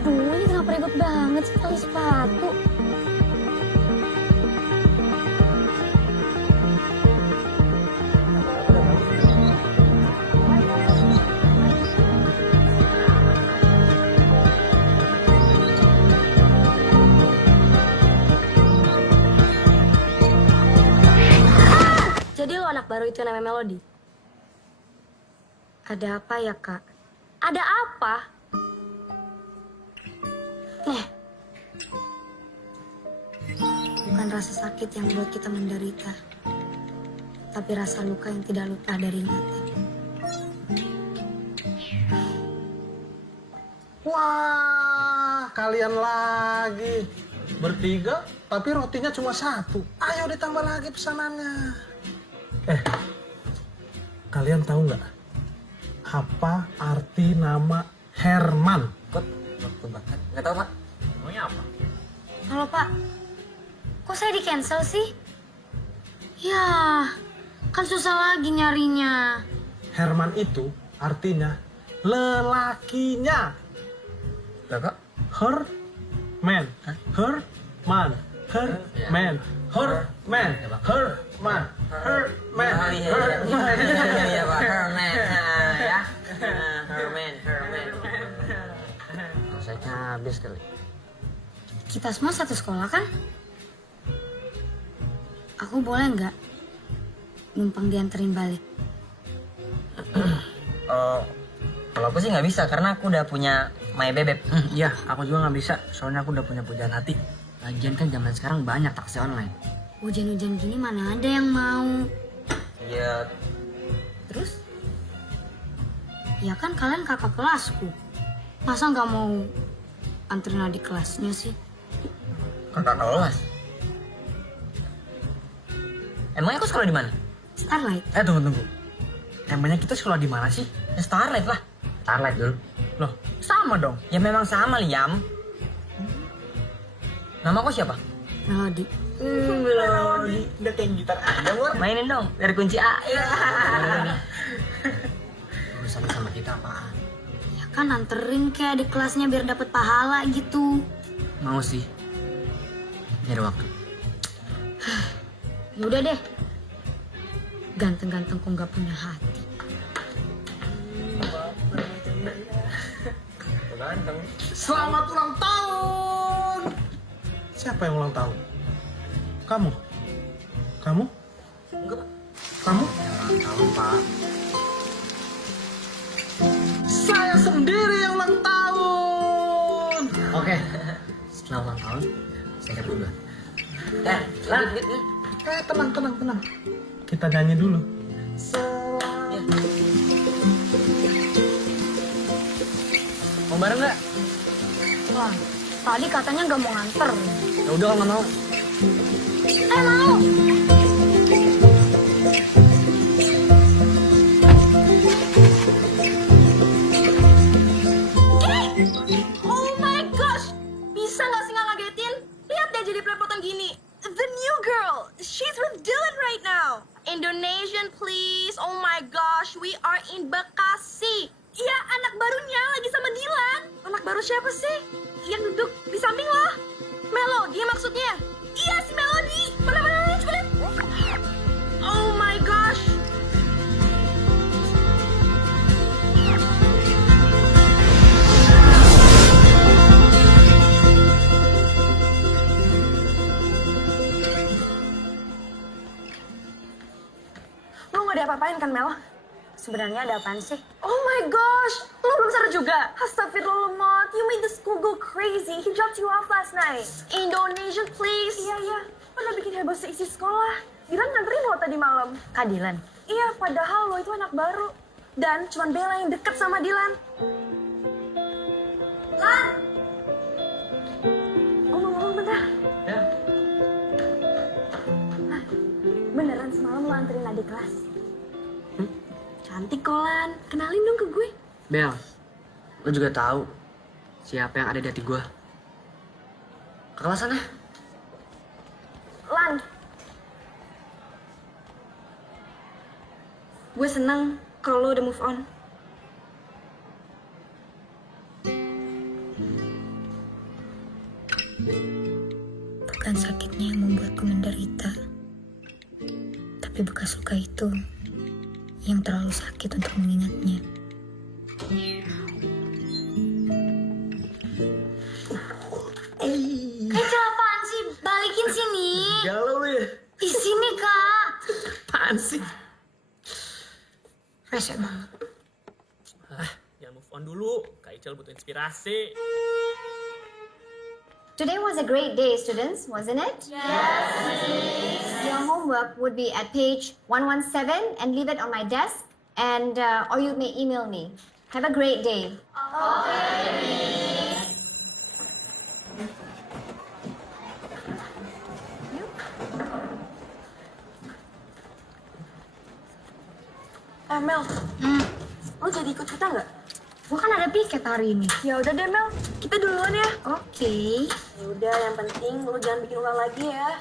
Aduh, ini kenapa ribet banget sih tali sepatu? Jadi lo anak baru itu namanya Melody? Ada apa ya, Kak? Ada apa? Bukan rasa sakit yang membuat kita menderita, tapi rasa luka yang tidak lupa dari ingatan. Wah, kalian lagi. Bertiga, tapi rotinya cuma satu. Ayo ditambah lagi pesanannya. Kalian tahu nggak apa arti nama Herman? Nggak tahu, Pak. Namanya apa? Halo Pak, kok saya di cancel sih? Ya, kan susah lagi nyarinya. Herman itu artinya lelakinya. Lah, Kak? Her man, her man, her man, her man, her man, her man, Oh, iya, her iya. man. Iya, Pak. Herman. Ya. Herman. Rasanya habis kali. Kita semua satu sekolah kan? Aku boleh nggak numpang dianterin balik? Kalau aku sih nggak bisa karena aku udah punya My Bebek. Iya, aku juga nggak bisa. Soalnya aku udah punya pujaan hati. Lagian kan zaman sekarang banyak taksi online. Hujan-hujan gini mana ada yang mau? Iya. Terus? Ya kan kalian kakak kelasku. Masa nggak mau anterin adik kelasnya sih? Kakak kelas. Emangnya aku sekolah di mana? Starlight. Tunggu. Emangnya kita sekolah di mana sih? Ya, Starlight lah. Starlight dulu. Loh, sama dong. Ya memang sama, Liam. Nama aku siapa? Melody. Melody. Udah kayak gitar aja, Bor. Mainin dong, dari kunci A. Ya. Urusan sama kita apaan? Ya kan anterin kayak adik kelasnya biar dapat pahala gitu. Mau sih. Nyari waktu. Ya udah deh. Ganteng-ganteng kok nggak punya hati. Ganteng. Selamat ulang tahun. Siapa yang ulang tahun? Kamu? Kamu? Enggak, Pak. Kamu? Tahun, Pak. Saya sendiri yang ulang tahun. Oke. Setelah ulang tahun, saya cabut dulu. Lanjut. Tenang. Kita nyanyi dulu. Ya. Mau bareng nggak? Wah, tadi katanya nggak mau nganter. Ya udah kalau nggak mau. Mau. Oh my gosh! Bisa nggak sih nggak ngagetin? Lihat deh jadi pelepotan gini. The new girl, she's with Dylan right now. Indonesian please. Oh my gosh, we are in Bekasi. Iya, anak barunya lagi sama Dylan. Anak baru siapa sih? Yang duduk di samping lo. Melody maksudnya. Iya, si Melody. Mana, coba lihat. Oh my gosh. Lo nggak diapa-apain kan, Mel? Sebenarnya ada apaan sih? Oh my gosh, lo belum sadar juga? Astagfirullah, Mot. You made the school go crazy. He dropped you off last night. Indonesian, please. Iya. Lo udah bikin heboh seisi sekolah. Dylan nganterin lo tadi malam. Kak Dylan. Iya, padahal lo itu anak baru. Dan cuman Bella yang deket sama Dylan. Lan! Gue mau ngomong bentar. Ya. adik kelas. Cantik Kolan, kenalin dong ke gue. Bel, lo juga tahu siapa yang ada di hati gue. Ke kelas sana. Lan, gue seneng kalau lo udah move on. Bukan sakitnya yang membuatku menderita, tapi bekas luka itu yang terlalu sakit untuk mengingatnya. Kecil apaan sih? Balikin sini. Galau lu ya? Di sini, Kak. Apaan sih? Rese banget. Jangan move on dulu. Kak Icel butuh inspirasi. Today was a great day, students, wasn't it? Yes. Your homework would be at page 117 and leave it on my desk, and or you may email me. Have a great day. Mel, lo jadi ikut kita nggak? Gua kan ada piket hari ini. Ya udah deh Mel, kita duluan ya. Oke. Ya udah, yang penting lo jangan bikin ulang lagi ya.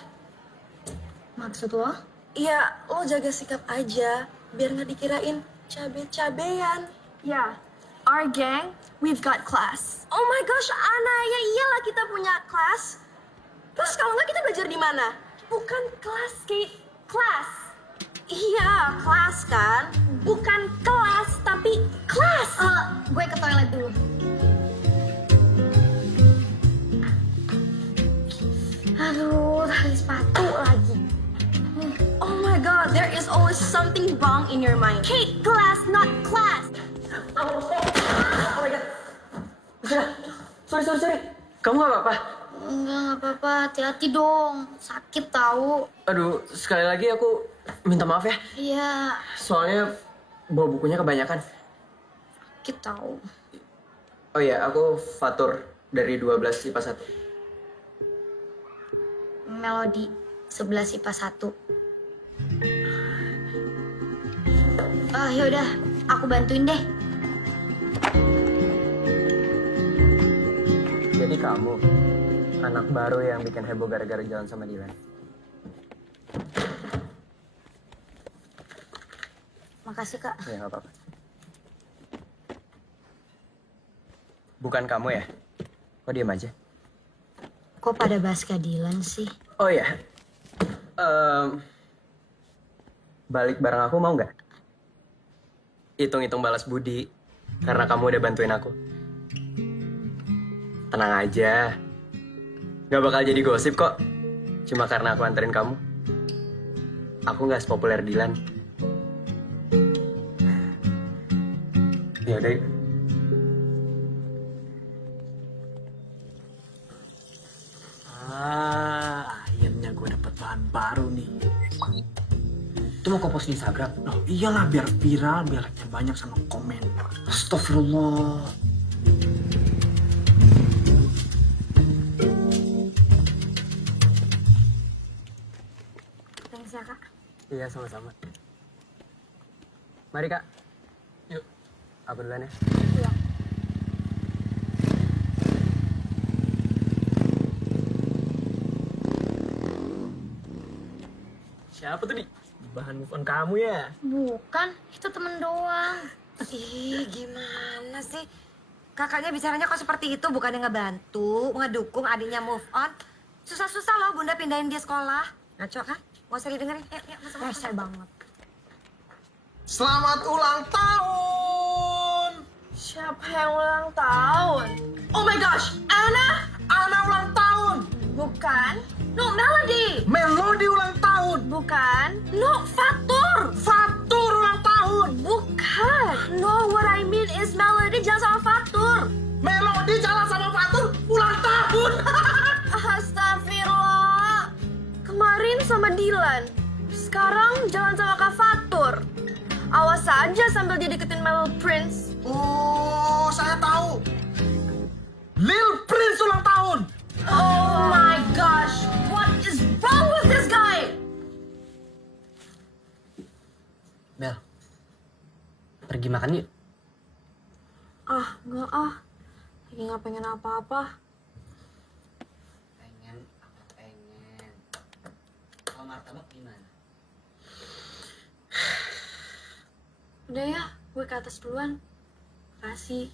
Maksud lo? Iya, lo jaga sikap aja, biar nggak dikirain cabe-cabean. Ya, our gang, we've got class. Oh my gosh, Ana, ya iyalah kita punya kelas. Terus kalau nggak kita belajar di mana? Bukan kelas, Kate. Kelas. Iya, kelas kan. Bukan kelas, tapi kelas. Gue ke toilet dulu. Aduh, tali sepatu lagi. Oh my god, there is always something wrong in your mind. Kate, class, not class. Sorry. Kamu gak apa-apa? Enggak apa-apa. Hati-hati dong. Sakit tahu. Aduh, sekali lagi aku minta maaf ya. Iya, Soalnya bawa bukunya kebanyakan. sakit tahu. Oh iya, aku Fatur dari 12 IPA 1. Melodi 11 IPA 1. Yaudah, aku bantuin deh. Jadi kamu, anak baru yang bikin heboh gara-gara jalan sama Dylan. Makasih, Kak. Ya, nggak apa-apa. Bukan kamu ya? Kok diem aja? Kok pada bahas keadilan sih? Oh ya, balik bareng aku mau nggak? Hitung-hitung balas budi, karena kamu udah bantuin aku. Tenang aja, nggak bakal jadi gosip kok. Cuma karena aku anterin kamu. Aku nggak sepopuler Dylan. Ya udah. Akhirnya gue dapet bahan baru nih. Itu mau kau post di Instagram? Oh iyalah, biar viral, biar like-nya banyak sama komen. Astagfirullah. Thanks ya, Kak. Iya, sama-sama. Mari, Kak. Yuk. Aku duluan ya. Iya. Siapa tuh, Di? Bahan move on kamu ya? Bukan, itu temen doang. Ih, gimana sih? Kakaknya bicaranya kok seperti itu, bukannya ngebantu, ngedukung adiknya move on. Susah-susah loh Bunda pindahin dia sekolah. Ngaco kan? Gak usah didengerin. Yuk, masuk. Rese banget. Selamat ulang tahun! Siapa yang ulang tahun? Oh my gosh, Ana? Ana ulang tahun! Bukan. No, Melody. Melody ulang tahun! Bukan. No, Fatur. Fatur ulang tahun! Bukan. No, what I mean is Melody jalan sama Fatur. Melody jalan sama Fatur ulang tahun! Astagfirullah. Kemarin sama Dylan. Sekarang jalan sama Kak Fatur. Awas aja sambil dia deketin Mel Prince. Oh, saya tahu. Lil Prince ulang tahun! Oh my gosh, what is wrong with this guy? nggak pengen apa-apa. Pengen. Kalau martabak gimana? Udah ya, gue ke atas duluan. Makasih.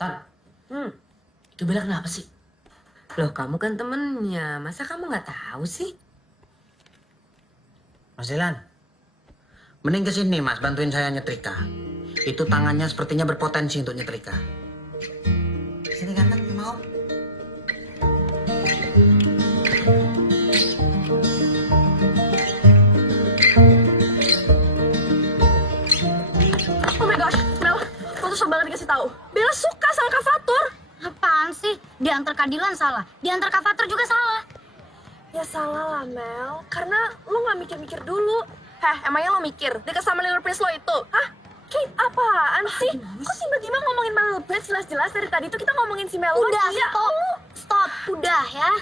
Tan, itu Bella kenapa sih? Loh, kamu kan temennya. Masa kamu nggak tahu sih? Mas Dilan, mending kesini mas, bantuin saya nyetrika. Itu tangannya sepertinya berpotensi untuk nyetrika. Sini ganteng, mau? Oh my gosh, Mel, lo tuh sok banget dikasih tahu. Bella suka sama Kak Fatur. Apaan sih? Diantar Kadilan salah, diantar Kak Fatur juga salah. Ya salah lah, Mel. Karena lo nggak mikir-mikir dulu. Emangnya lo mikir deket sama Little Prince lo itu? Hah? Kate, apaan sih? Kok tiba-tiba ngomongin Little Prince jelas-jelas dari tadi tuh kita ngomongin si Mel. Udah, Ya, stop, udah ya.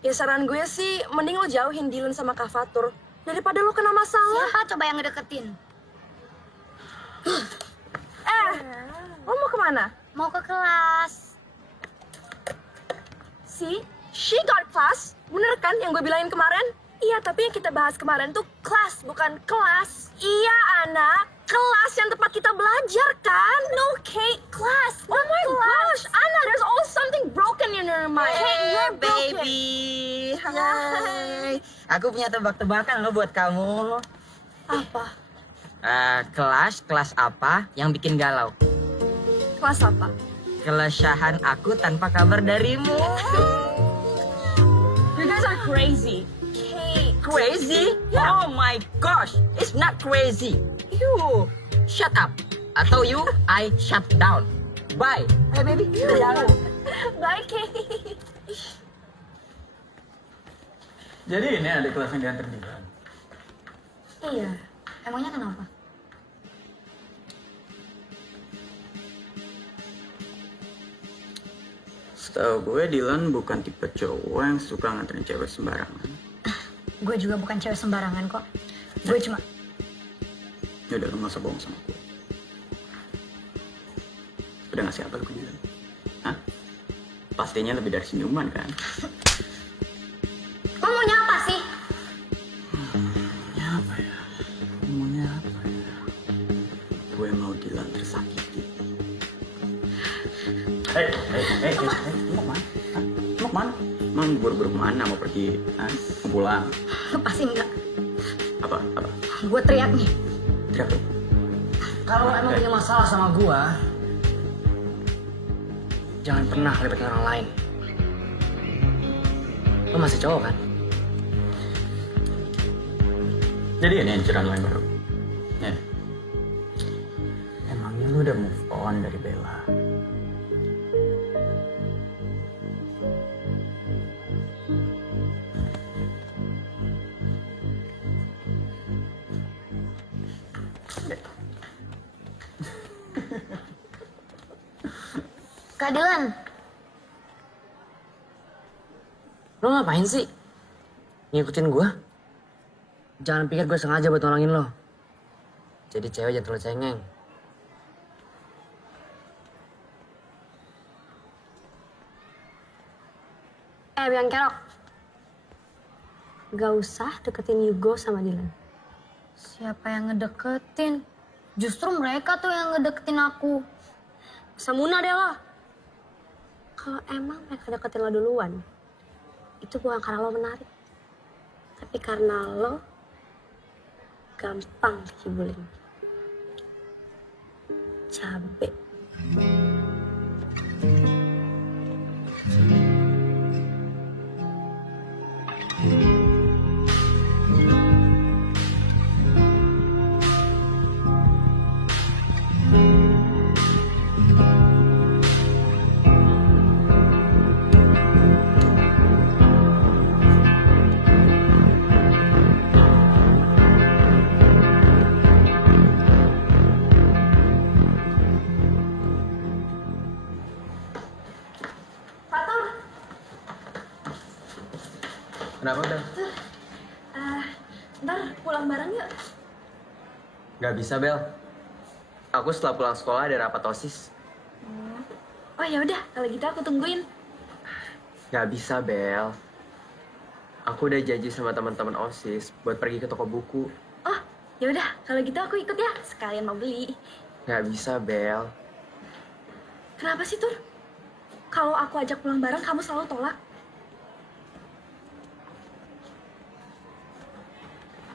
Ya saran gue sih, mending lo jauhin Dylan sama Kak Fatur. Daripada lo kena masalah. Siapa coba yang ngedeketin? Lo mau kemana? Mau ke kelas. See? She got class. Bener kan yang gue bilangin kemarin? Iya, tapi yang kita bahas kemarin tuh class, bukan kelas. Iya, Ana. Kelas yang tempat kita belajar, kan? No, Kate. Class. Oh my gosh. Ana, there's always something broken in your mind. Kate, you're broken. Baby, hai. Aku punya tebak-tebakan lo buat kamu. Apa? Kelas apa yang bikin galau? Kelas apa? Kelesyahan aku tanpa kabar darimu. You guys are crazy. Kate. Crazy? Yeah. Oh my gosh, it's not crazy. You shut up. Atau you, I shut down. Bye. Hey, baby. Bye, Kate. Jadi ini adik kelas yang diantar Dilan. Iya, emangnya kenapa? Setahu gue Dilan bukan tipe cowok yang suka nganterin cewek sembarangan. Gue juga bukan cewek sembarangan kok. Gue cuma... Yaudah, lu gak usah bohong sama gue. Udah ngasih apa lu ke Dilan? Hah? Pastinya lebih dari senyuman kan? Lo maunya apa sih? Maunya apa ya? Gue mau Dilan tersakiti. Mau kemana? Hah? Mau kemana? Emang buru-buru kemana? Mau pergi? Hah? Mau pulang? Pasti enggak. Apa? Gue teriak nih. Teriak lu? Kalau emang punya masalah sama gua, jangan pernah libatin orang lain. Lo masih cowok kan? Jadi ini anjuran lo yang baru? Ya. Emangnya lu udah move on dari Bella? Kak Dilan, Lo ngapain sih? Ngikutin gua? Jangan pikir gue sengaja buat nolongin lo. Jadi cewek jangan terlalu cengeng. Biang Kerok. Gak usah deketin Yugo sama Dylan. siapa yang ngedeketin? Justru mereka tuh yang ngedeketin aku. Samuna deh lo. Kalau emang mereka deketin lo duluan, itu bukan karena lo menarik. Tapi karena lo gampang dikibulin. Cabe. Kenapa, Bel? Ntar pulang bareng yuk. Gak bisa, Bel. Aku setelah pulang sekolah ada rapat OSIS. Oh ya udah, kalau gitu aku tungguin. Gak bisa, Bel. Aku udah janji sama teman-teman OSIS buat pergi ke toko buku. Oh, ya udah, kalau gitu aku ikut ya. Sekalian mau beli. Gak bisa, Bel. Kenapa sih, Tur? Kalau aku ajak pulang bareng, kamu selalu tolak.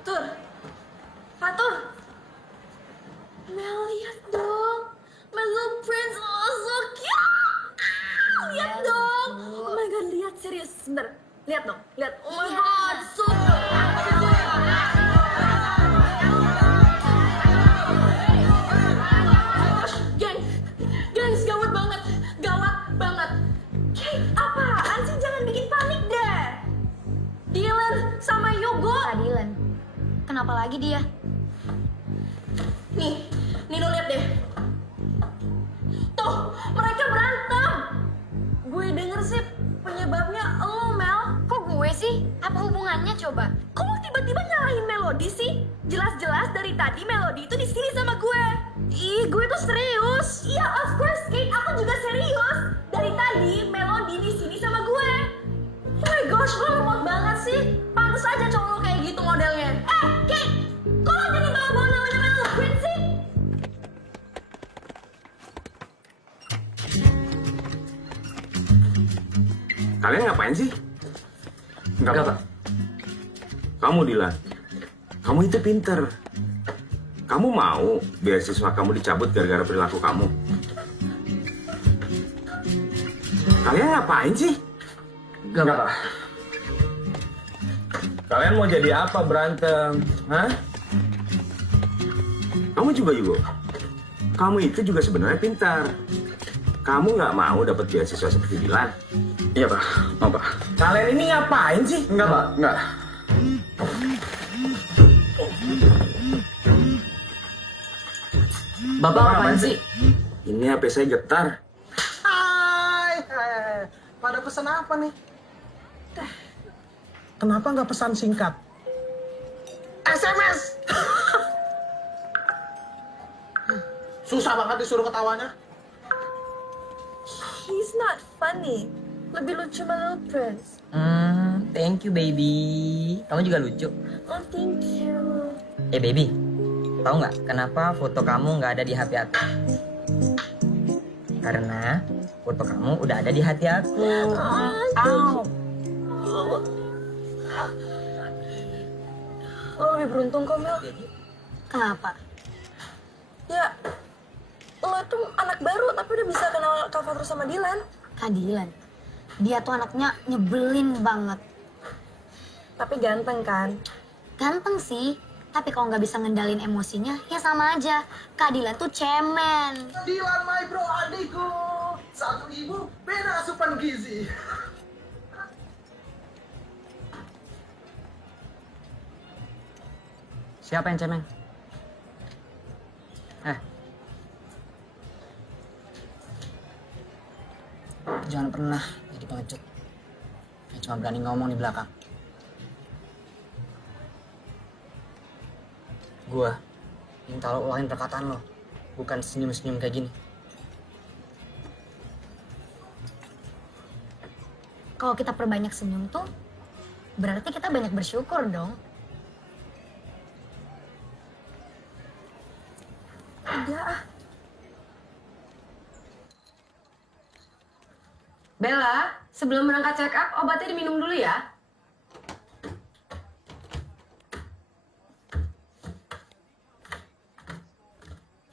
Tur. Fatur. Mel, lihat dong. My little prince, oh so cute. Lihat dong. Oh my god, lihat serius. Sebentar. Lihat dong, lihat. Oh my god, so Gengs, gawat banget. Gawat banget. Kate, apaan sih? Jangan bikin panik deh. Dylan sama Yogo. Dylan. Kenapa lagi dia? Nih, Nino lihat deh. Tuh, mereka berantem. Gue denger sih penyebabnya lo, Mel. Kok gue sih? Apa hubungannya coba? Kok lo tiba-tiba nyalahin Melody sih? Jelas-jelas dari tadi Melody itu di sini sama gue. Ih, gue tuh serius. Iya, of course, Kate. Aku juga serius. Dari tadi Melody di sini sama gue. Oh my gosh, lo lemot banget sih. Pantes aja cowok lo kayak gitu modelnya. Kate, kok lo jadi bawa-bawa namanya Mel Queen sih? Kalian ngapain sih? Enggak, Pak. Kamu Dilan, kamu itu pinter. Kamu mau beasiswa kamu dicabut gara-gara perilaku kamu? Kalian ngapain sih? Enggak, Pak. Kalian mau jadi apa berantem? Hah? Kamu juga Yugo. Kamu itu juga sebenarnya pintar. Kamu nggak mau dapat beasiswa seperti Dilan? Iya, Pak. Mau, Pak. Kalian ini ngapain sih? Enggak, Pak. Enggak. Bapak ngapain sih? Ini HP saya getar. Hai, pada pesan apa nih? Kenapa nggak pesan singkat? SMS! Susah banget disuruh ketawanya. He's not funny. Lebih lucu My Little Prince. Thank you baby. Kamu juga lucu. Oh, thank you. Baby, tahu nggak kenapa foto kamu nggak ada di HP aku? Karena foto kamu udah ada di hati aku. Lo lebih beruntung kok, Mel. Kenapa? Ya, lo tuh anak baru tapi udah bisa kenal Kak Fatur sama Dylan. Kak Dylan. Dia tuh anaknya nyebelin banget. Tapi ganteng kan? Ganteng sih, tapi kalau nggak bisa ngendalin emosinya, ya sama aja. Kak Dylan tuh cemen. Dilan my bro adikku. Satu ibu, beda asupan gizi. Siapa yang cemen? Jangan pernah jadi pengecut. Yang cuma berani ngomong di belakang. Gua minta lo ulangin perkataan lo, bukan senyum-senyum kayak gini. Kalau kita perbanyak senyum tuh, berarti kita banyak bersyukur dong. Udah ah. Bella, sebelum berangkat check up, obatnya diminum dulu ya.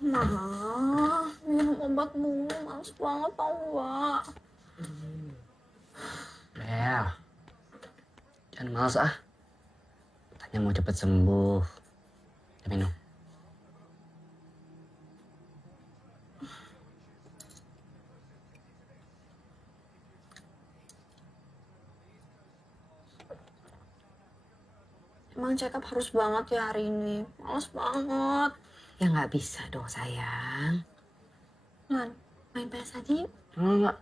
Nah, minum obat mulu, males banget tau gak? Bel, jangan males ah. Tanya mau cepet sembuh. Ya minum. Emang check up harus banget ya hari ini, males banget. Ya nggak bisa dong sayang. Man, main PS aja yuk. Enggak.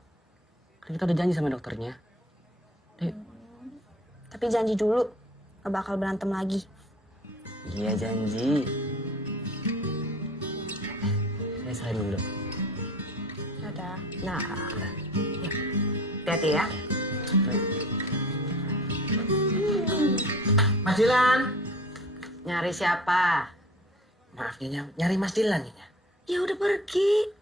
Kan kita udah janji sama dokternya. Ayo. Tapi janji dulu, gak bakal berantem lagi. Iya janji. Saya selain dulu. Dadah. Nah, ya. Hati-hati ya. Mas Dilan. Nyari siapa? Maaf Nyonya, nyari Mas Dilan Nyonya. Ya udah pergi.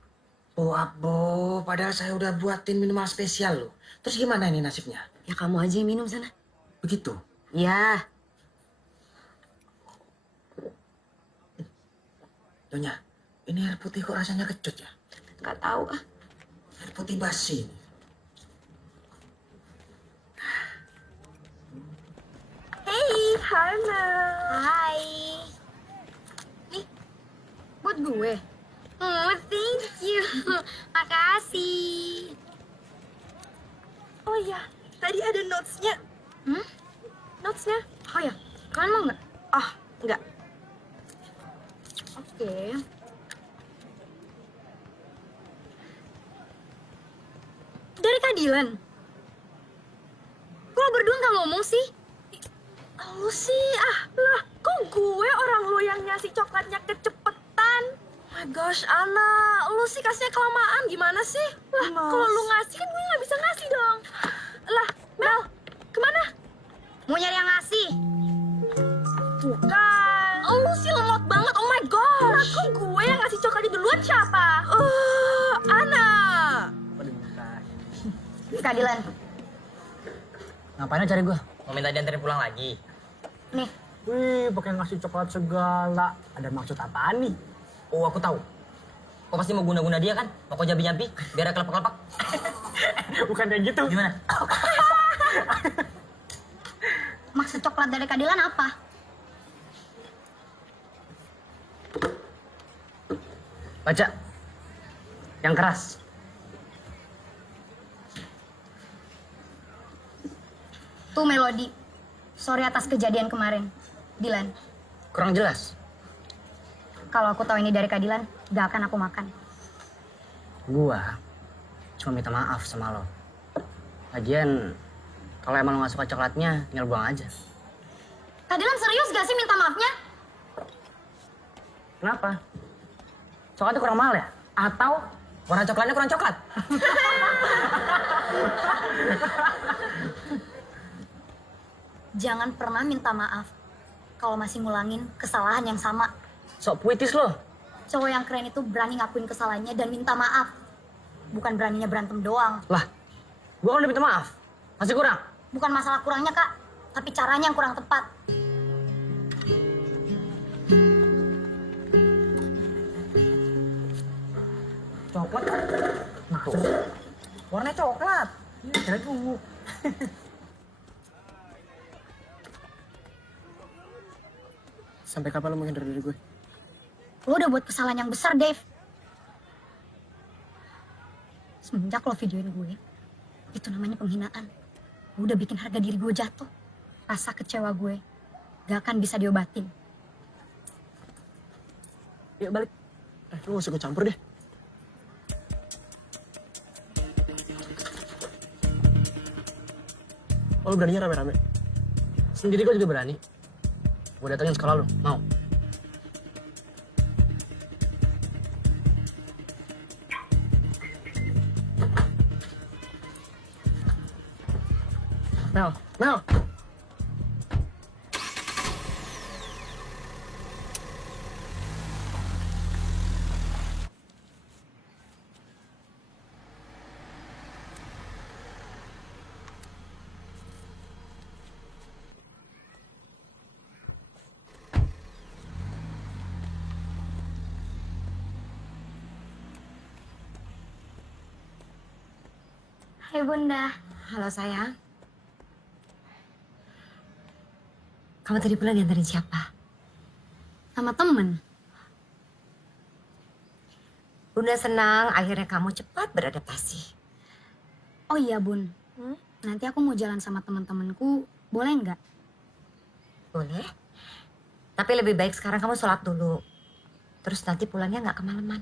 Oh Abo, padahal saya udah buatin minuman spesial loh. Terus gimana ini nasibnya? Ya kamu aja yang minum sana. Begitu? Ya. Nyonya, ini air putih kok rasanya kecut ya? Nggak tahu ah. Air putih basi ini. Hey, hi Mel. Hai. Nih, buat gue. Oh, thank you. Makasih. Oh ya, tadi ada notes-nya. Notes-nya? Oh ya, kalian mau nggak? Oh, enggak. Oke. Dari Kak Dilan. Kok lo berdua nggak ngomong sih? Lu sih, lah, kok gue orang lu yang ngasih coklatnya kecepetan? Oh my gosh, Ana, lu sih kasihnya kelamaan, gimana sih? Lah, kalau lu ngasih kan gue nggak bisa ngasih dong. Lah, Mel, kemana? Mau nyari yang ngasih? Bukan. Lu sih lemot banget, oh my gosh. Lah, kok gue yang ngasih coklatnya duluan siapa? Ana. Kak Dilan. Ngapain cari gue? Mau minta dianterin pulang lagi? Nih, Wih, pakai ngasih coklat segala. Ada maksud apaan nih? Oh aku tahu. Kau pasti mau guna-guna dia kan? Mau kau jampi-jampi biar kelepak-kelepak. Bukan kayak gitu. Gimana? maksud coklat dari Kak Dilan apa? Baca. Yang keras. Tuh Melody. Sorry atas kejadian kemarin. Dilan, Kurang jelas. kalau aku tahu ini dari Kak Dilan, gak akan aku makan. Gua cuma minta maaf sama lo. Lagian, kalau emang lo gak suka coklatnya, tinggal buang aja. Kak Dilan serius gak sih minta maafnya? Kenapa? Coklatnya kurang mahal ya? Atau warna coklatnya kurang coklat? Jangan pernah minta maaf kalau masih ngulangin kesalahan yang sama. Sok puitis lo. Cowok yang keren itu berani ngakuin kesalahannya dan minta maaf. Bukan beraninya berantem doang. Lah, gua kan udah minta maaf. Masih kurang? Bukan masalah kurangnya, Kak. Tapi caranya yang kurang tepat. Coklat? Nah, warnanya coklat. Kira ungu. Sampai kapan lo menghindar dari gue? Lo udah buat kesalahan yang besar, Dave. Semenjak lo videoin gue, itu namanya penghinaan. Lo udah bikin harga diri gue jatuh. Rasa kecewa gue gak akan bisa diobatin. Yuk balik. Lo gak usah gue campur deh. Oh, lo beraninya rame-rame? Sendiri gue juga berani. Gue datengin sekolah lo, mau? Mel, Mel! Hai Bunda. Halo sayang. Kamu tadi pulang diantarin siapa? Sama temen. Bunda senang akhirnya kamu cepat beradaptasi. Oh iya Bun, nanti aku mau jalan sama teman-temanku, boleh nggak? Boleh. Tapi lebih baik sekarang kamu sholat dulu. Terus nanti pulangnya nggak kemalaman.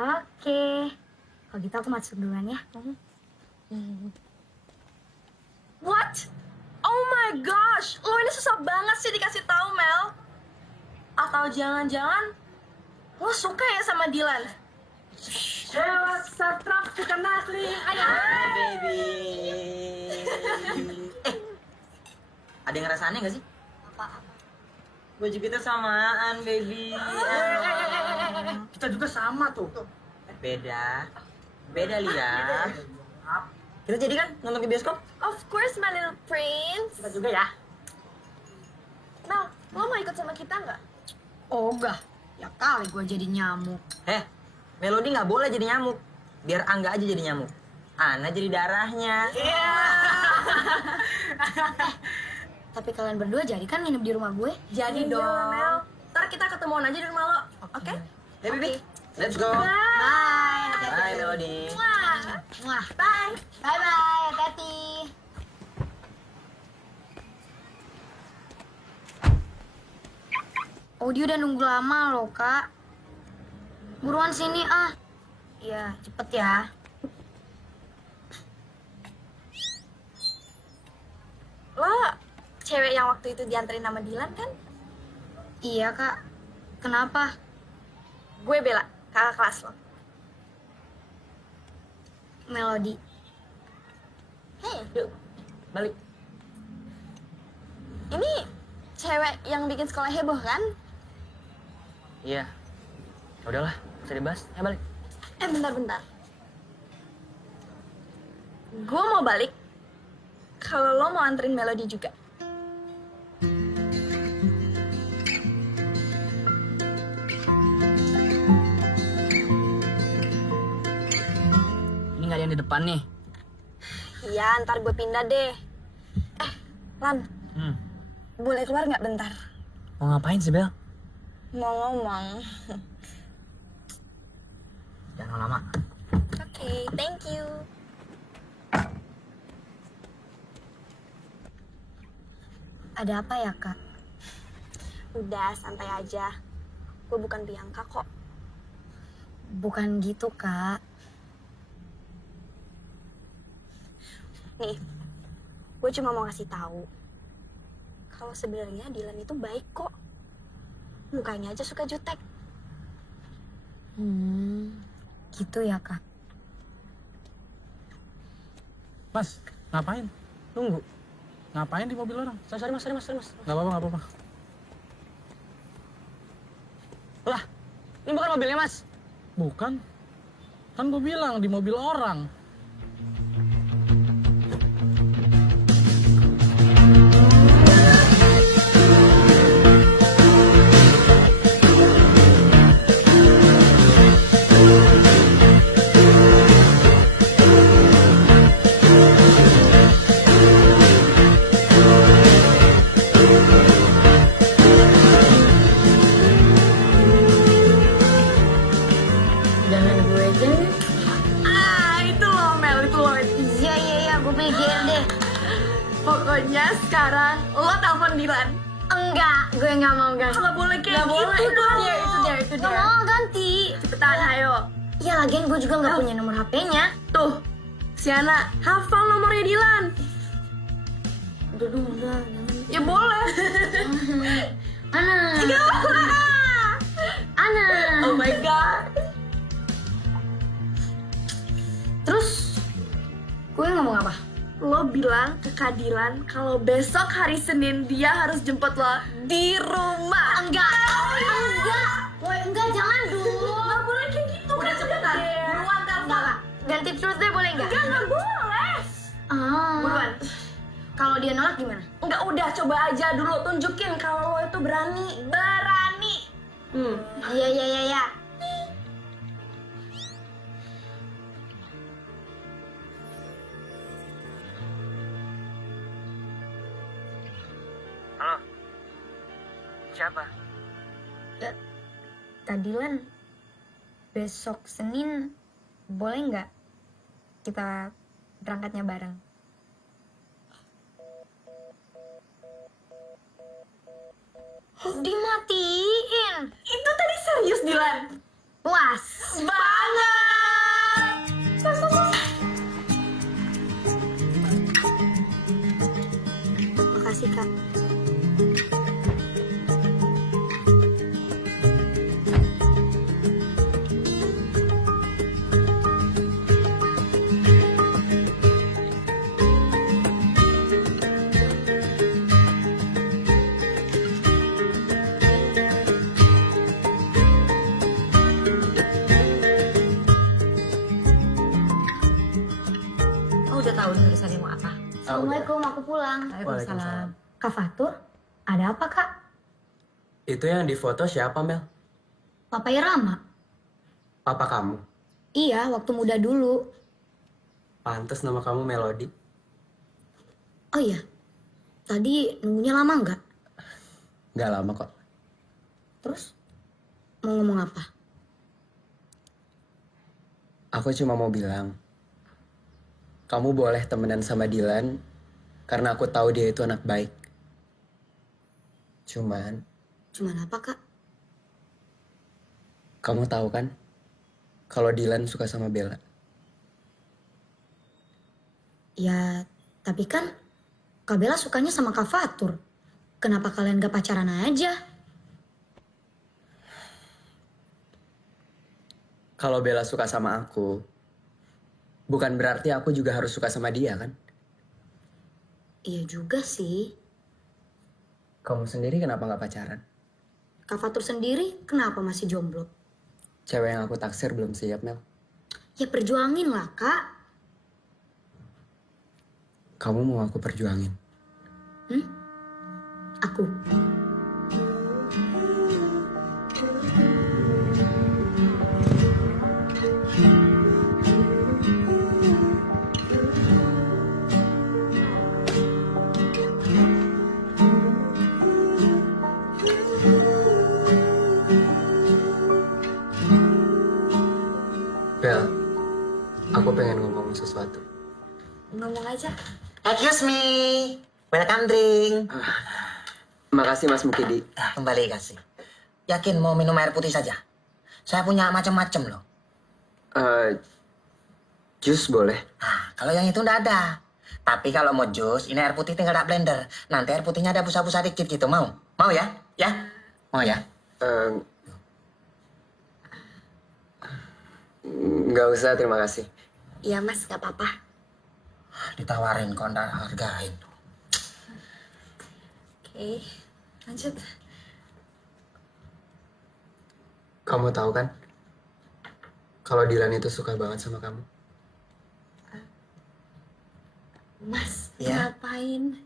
Oke. Kalau gitu aku masuk duluan ya. What? Oh my susah banget sih dikasih tahu, Mel? Atau jangan-jangan lo suka ya sama Dylan? Baby. Ada yang ngerasa aneh gak sih? Apa-apa. Baju kita samaan, baby. Kita juga sama tuh. Beda. Beda, Lia. Kita jadi kan nonton ke bioskop? Of course, my little prince. Kita juga ya. Mel, lo mau ikut sama kita nggak? Oh enggak. Ya kali gue jadi nyamuk. Melody nggak boleh jadi nyamuk. Biar Angga aja jadi nyamuk. Ana jadi darahnya. Tapi kalian berdua jadi kan nginep di rumah gue? Jadi dong. Mel. Ntar kita ketemuan aja di rumah lo, oke? Ya, baby. Let's go. Bye. Bye, Melody. Wah. Bye. Bye-bye, hati-hati. Audi udah nunggu lama loh, Kak. Buruan sini, ah. Iya, cepet ya. Lo cewek yang waktu itu dianterin sama Dylan kan? Iya, Kak. Kenapa? Gue Bella, kakak kelas lo. Melody. Yuk, Balik. ini cewek yang bikin sekolah heboh kan? Iya. Ya udahlah, bisa dibahas. Ya balik. Bentar. Gue mau balik kalau lo mau anterin Melody juga. Ini nggak ada yang di depan nih. Iya, ntar gue pindah deh. Lan, boleh keluar nggak bentar? Mau ngapain sih, Bel? Mau ngomong. Jangan lama. Oke, thank you. Ada apa ya, Kak? Udah, santai aja. Gue bukan Bianca kok. Bukan gitu, Kak. Nih, gue cuma mau ngasih tahu kalau sebenarnya Dylan itu baik kok. Mukanya aja suka jutek. Gitu ya, Kak. Mas, ngapain? Tunggu. Ngapain di mobil orang? Sorry, mas. Gak apa-apa. Lah, ini bukan mobilnya, Mas. Bukan. Kan gue bilang di mobil orang. Jangan gue aja. Itu loh, Mel, itu loh. Iya, gue pikir deh. Pokoknya sekarang lo telepon Dylan. Enggak, gue nggak mau ganti. Nggak boleh kayak gitu boleh, itu dong. dia. Nggak mau ganti. Cepetan, ayo. Ya, lagian gue juga nggak punya nomor HP-nya. Tuh, Siana, hafal nomornya Dylan. Udah. Ya boleh. Ana. Ana. Oh my god. Terus, gue ngomong apa? Lo bilang ke Kak Dylan kalau besok hari Senin dia harus jemput lo di rumah. Enggak. Woi, enggak, jangan dulu. Nggak boleh kayak gitu. Udah cepetan. Buruan telepon. Ganti terus deh, boleh nggak? Nggak boleh. Buruan. Kalau dia nolak gimana? Enggak, udah coba aja dulu tunjukin kalau lo itu berani. Iya. Halo. Siapa? Tadilan, besok Senin boleh nggak kita berangkatnya bareng? Dimatiin. Itu tadi serius, Dylan? Puas. Banget. Makasih, Kak. Assalamualaikum, aku pulang. Waalaikumsalam. Kak Fatur, ada apa kak? Itu yang di foto siapa, Mel? Papanya Rama? Papa kamu? Iya, waktu muda dulu. Pantes nama kamu Melody. Oh iya, tadi nunggunya lama nggak? Gak lama kok. Terus, mau ngomong apa? Aku cuma mau bilang, kamu boleh temenan sama Dylan karena aku tahu dia itu anak baik. Cuman, Cuman apa kak? kamu tahu kan kalau Dylan suka sama Bella. Ya, tapi kan Kak Bella sukanya sama Kak Fatur. Kenapa kalian gak pacaran aja? Kalau Bella suka sama aku, bukan berarti aku juga harus suka sama dia kan? Iya juga sih. Kamu sendiri kenapa nggak pacaran? Kak Fatur sendiri kenapa masih jomblo? Cewek yang aku taksir belum siap, Mel. Ya perjuangin lah kak. Kamu mau aku perjuangin? Aku. Bel, aku pengen ngomong sesuatu. Ngomong aja. Excuse me. Welcome drink. Makasih Mas Mukidi. Kembali kasih. Yakin mau minum air putih saja? Saya punya macam-macam loh. Jus boleh? Nah, kalau yang itu nggak ada. Tapi kalau mau jus, ini air putih tinggal tak blender. Nanti air putihnya ada busa-busa dikit gitu. Mau? Mau ya? Ya? Mau ya? Nggak usah, terima kasih. Iya mas, gak apa-apa. Ditawarin kok nggak hargain. Oke, lanjut. Kamu tahu kan? Kalau Dylan itu suka banget sama kamu. Mas, Iya. ngapain?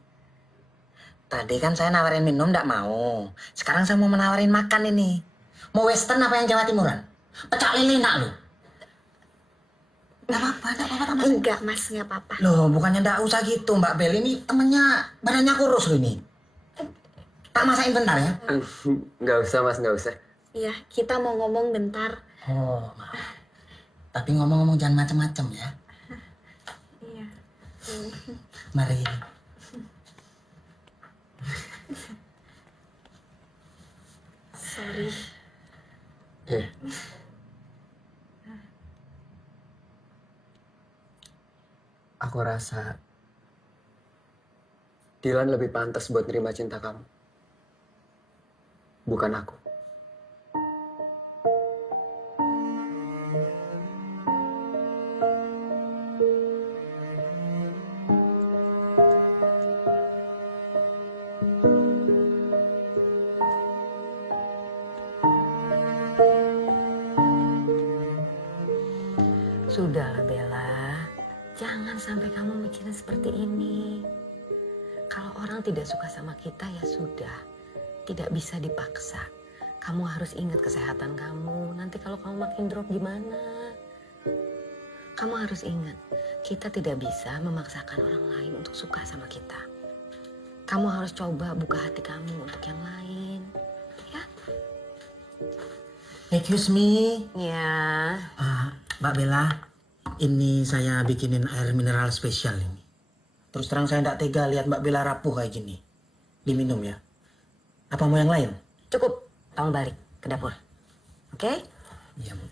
Tadi kan saya nawarin minum nggak mau. Sekarang saya mau menawarin makan ini. Mau western apa yang Jawa Timuran? Pecak lele nak lu. Nggak apa-apa, Mas. Enggak mas, nggak apa-apa. Loh, bukannya nggak usah gitu, Mbak Bel. Ini temennya badannya kurus loh ini. Tak masakin bentar ya? Nggak usah Mas, nggak usah. Iya, kita mau ngomong bentar. Oh, maaf. Tapi ngomong-ngomong jangan macem-macem ya. Iya. Mari. Sorry. Aku rasa Dylan lebih pantas buat nerima cinta kamu. Bukan aku. Sudahlah Bella, jangan sampai kamu mikirin seperti ini. Kalau orang tidak suka sama kita ya sudah, tidak bisa dipaksa. Kamu harus ingat kesehatan kamu, nanti kalau kamu makin drop gimana? Kamu harus ingat, kita tidak bisa memaksakan orang lain untuk suka sama kita. Kamu harus coba buka hati kamu untuk yang lain, ya? Excuse me. Ya. Mbak Bella, ini saya bikinin air mineral spesial ini. Terus terang saya tidak tega lihat Mbak Bella rapuh kayak gini. Diminum ya. Apa mau yang lain? Cukup, kamu balik ke dapur. Oke? Iya, Bu.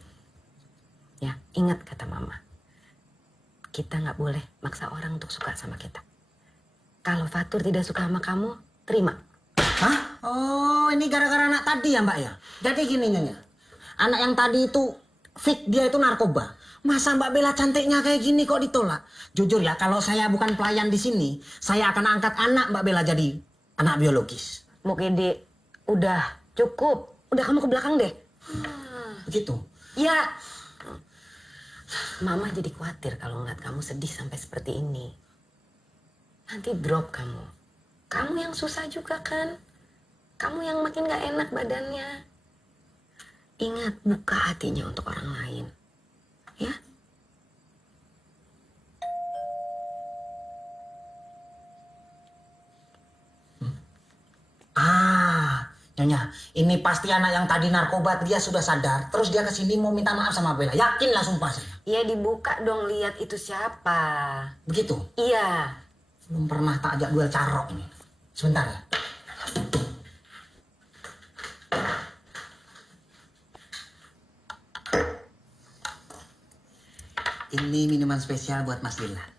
Ya, ingat kata mama. Kita nggak boleh maksa orang untuk suka sama kita. Kalau Fatur tidak suka sama kamu, terima. Hah? Oh, ini gara-gara anak tadi ya, Mbak ya? Jadi gini, Nyonya. Anak yang tadi itu, fake dia itu narkoba. Masa Mbak Bella cantiknya kayak gini kok ditolak? Jujur ya, kalau saya bukan pelayan di sini, saya akan angkat anak Mbak Bella jadi anak biologis. Mukidi, udah cukup. Udah kamu ke belakang deh. Begitu. Ya. Mama jadi khawatir kalau ngeliat kamu sedih sampai seperti ini. Nanti drop kamu. Kamu yang susah juga kan? Kamu yang makin gak enak badannya. Ingat, buka hatinya untuk orang lain. Ya? Nyonya, ini pasti anak yang tadi narkoba, dia sudah sadar. Terus dia kesini mau minta maaf sama Bella. Yakin lah sumpah saya. Iya, dibuka dong, lihat itu siapa. Begitu? Iya. Belum pernah tak ajak duel carok ini. Sebentar ya. Ini minuman spesial buat Mas Dilan.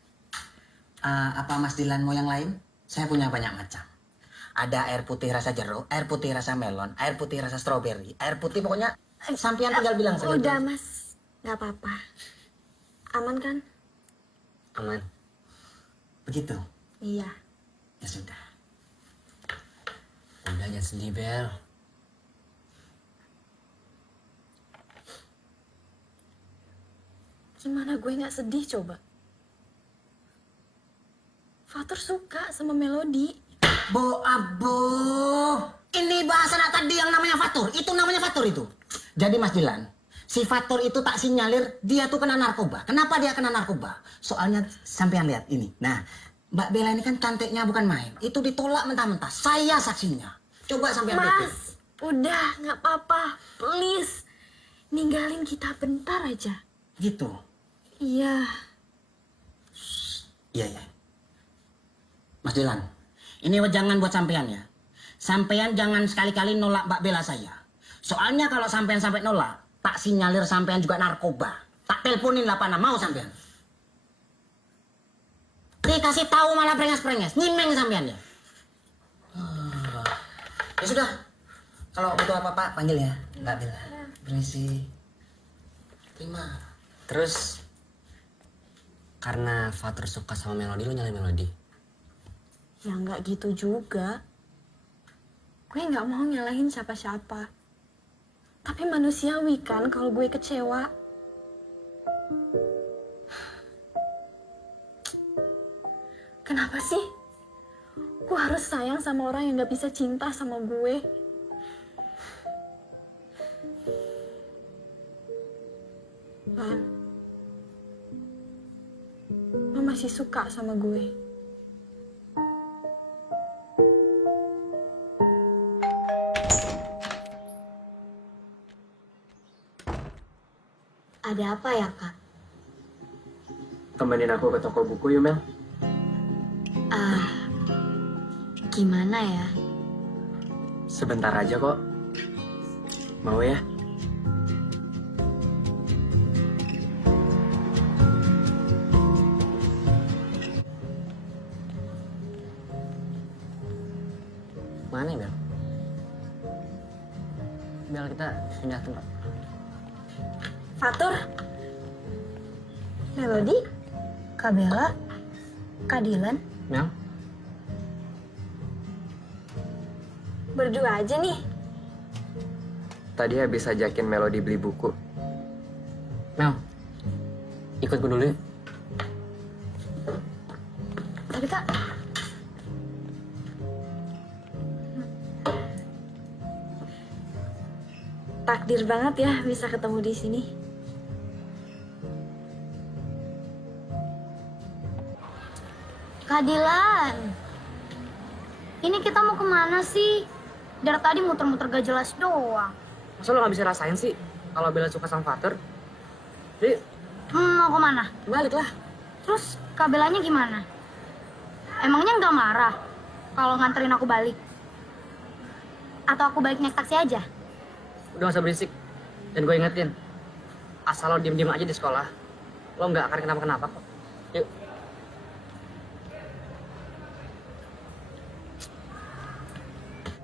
Apa Mas Dilan mau yang lain? Saya punya banyak macam. Ada air putih rasa jeruk, air putih rasa melon, air putih rasa stroberi, air putih pokoknya sampean tinggal bilang saja. Udah mas, nggak apa-apa. Aman kan? Aman. Begitu? Iya. Ya sudah. Udah jangan sedih, Bel. Gimana gue nggak sedih coba? Fatur suka sama Melody. Abo. Ini bahasa anak tadi yang namanya Fatur. Itu namanya Fatur itu. Jadi Mas Dilan, si Fatur itu tak sinyalir dia tuh kena narkoba. Kenapa dia kena narkoba? Soalnya sampean lihat ini. Nah, Mbak Bella ini kan cantiknya bukan main. Itu ditolak mentah-mentah. Saya saksinya. Coba sampean lihat. Mas, udah nggak apa-apa. Please, ninggalin kita bentar aja. Gitu. Iya. Iya, iya. Mas Dilan, ini wejangan buat sampean ya. Sampean jangan sekali-kali nolak Mbak Bella saya. Soalnya kalau sampean sampai nolak, tak sinyalir sampean juga narkoba. Tak teleponin lah panah, mau sampean. Dikasih tahu malah prenges-prenges, nyimeng sampean ya. Ya sudah, kalau butuh apa-apa panggil ya Mbak Bella. Berisi. Terima. Terus karena Fatur suka sama Melody, lo nyalain Melody. Ya nggak gitu juga. Gue nggak mau nyalahin siapa-siapa. Tapi manusiawi kan kalau gue kecewa. Kenapa sih? Gue harus sayang sama orang yang nggak bisa cinta sama gue. Bang, lo masih suka sama gue. Ada apa ya, Kak? Temenin aku ke toko buku yuk, Mel. Gimana ya? Sebentar aja kok. Mau ya? Mana ya, Bel? Bel, kita pindah tempat. Fatur, Melody, Kak Bella, Kak Dilan, Mel? berdua aja nih. Tadi habis ajakin Melody beli buku. Mel, ikut gue dulu ya. Tapi Kak, takdir banget ya bisa ketemu di sini. Kak Dilan, ini kita mau kemana sih? Dari tadi muter-muter gak jelas doang. Masa lo gak bisa rasain sih kalau Bella suka sama Fatur? Jadi, Mau kemana? balik lah. Terus Kak Bellanya gimana? Emangnya nggak marah kalau nganterin aku balik? Atau aku balik naik taksi aja? Udah gak usah berisik. Dan gue ingetin, asal lo diem-diem aja di sekolah, lo gak akan kenapa-kenapa kok. Yuk.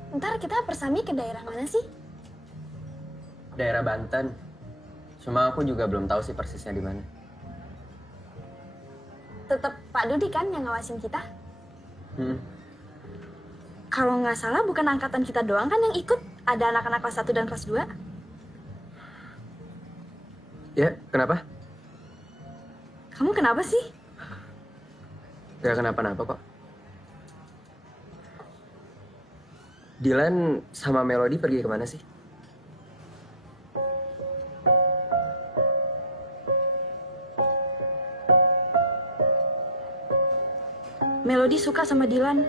Ntar kita persami ke daerah mana sih? Daerah Banten. Cuma aku juga belum tahu sih persisnya di mana. Tetap Pak Dudi kan yang ngawasin kita? Hmm. Kalau nggak salah bukan angkatan kita doang kan yang ikut? Ada anak-anak kelas 1 dan kelas 2? Ya, kenapa? Kamu kenapa sih? Gak kenapa-napa kok. Dylan sama Melody pergi kemana sih? Melody suka sama Dylan.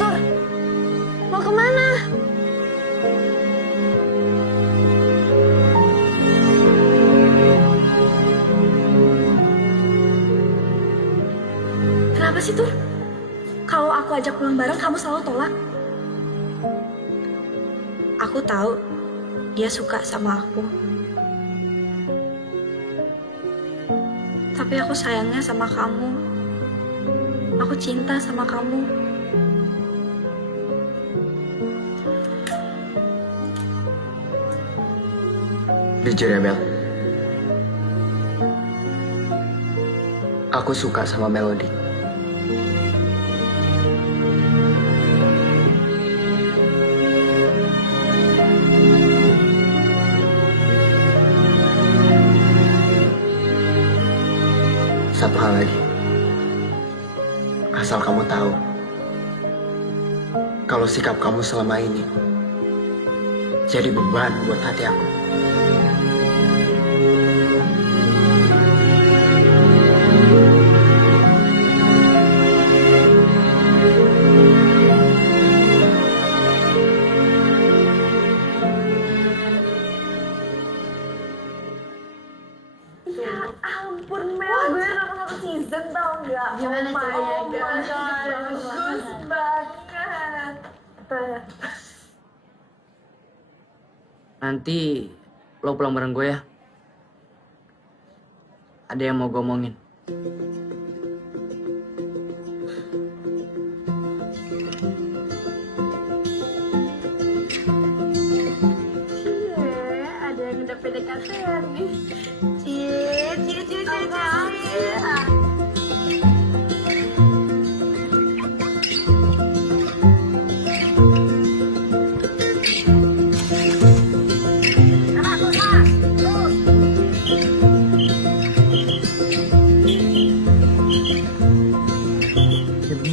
Tur, mau kemana? Kenapa sih, Tur? Kalau aku ajak pulang bareng, kamu selalu tolak. Aku tahu dia suka sama aku. Tapi aku sayangnya sama kamu. Aku cinta sama kamu. Jujur ya, Mel. Aku suka sama Melody. Satu hal lagi. Asal kamu tahu, kalau sikap kamu selama ini jadi beban buat hati aku. Ya ampun Mel, gue nonton satu season tau nggak? Gimana ceritanya? Bagus banget. Nanti lo pulang bareng gue ya. Ada yang mau gue omongin. Ada yang udah PDKT nih. Cie.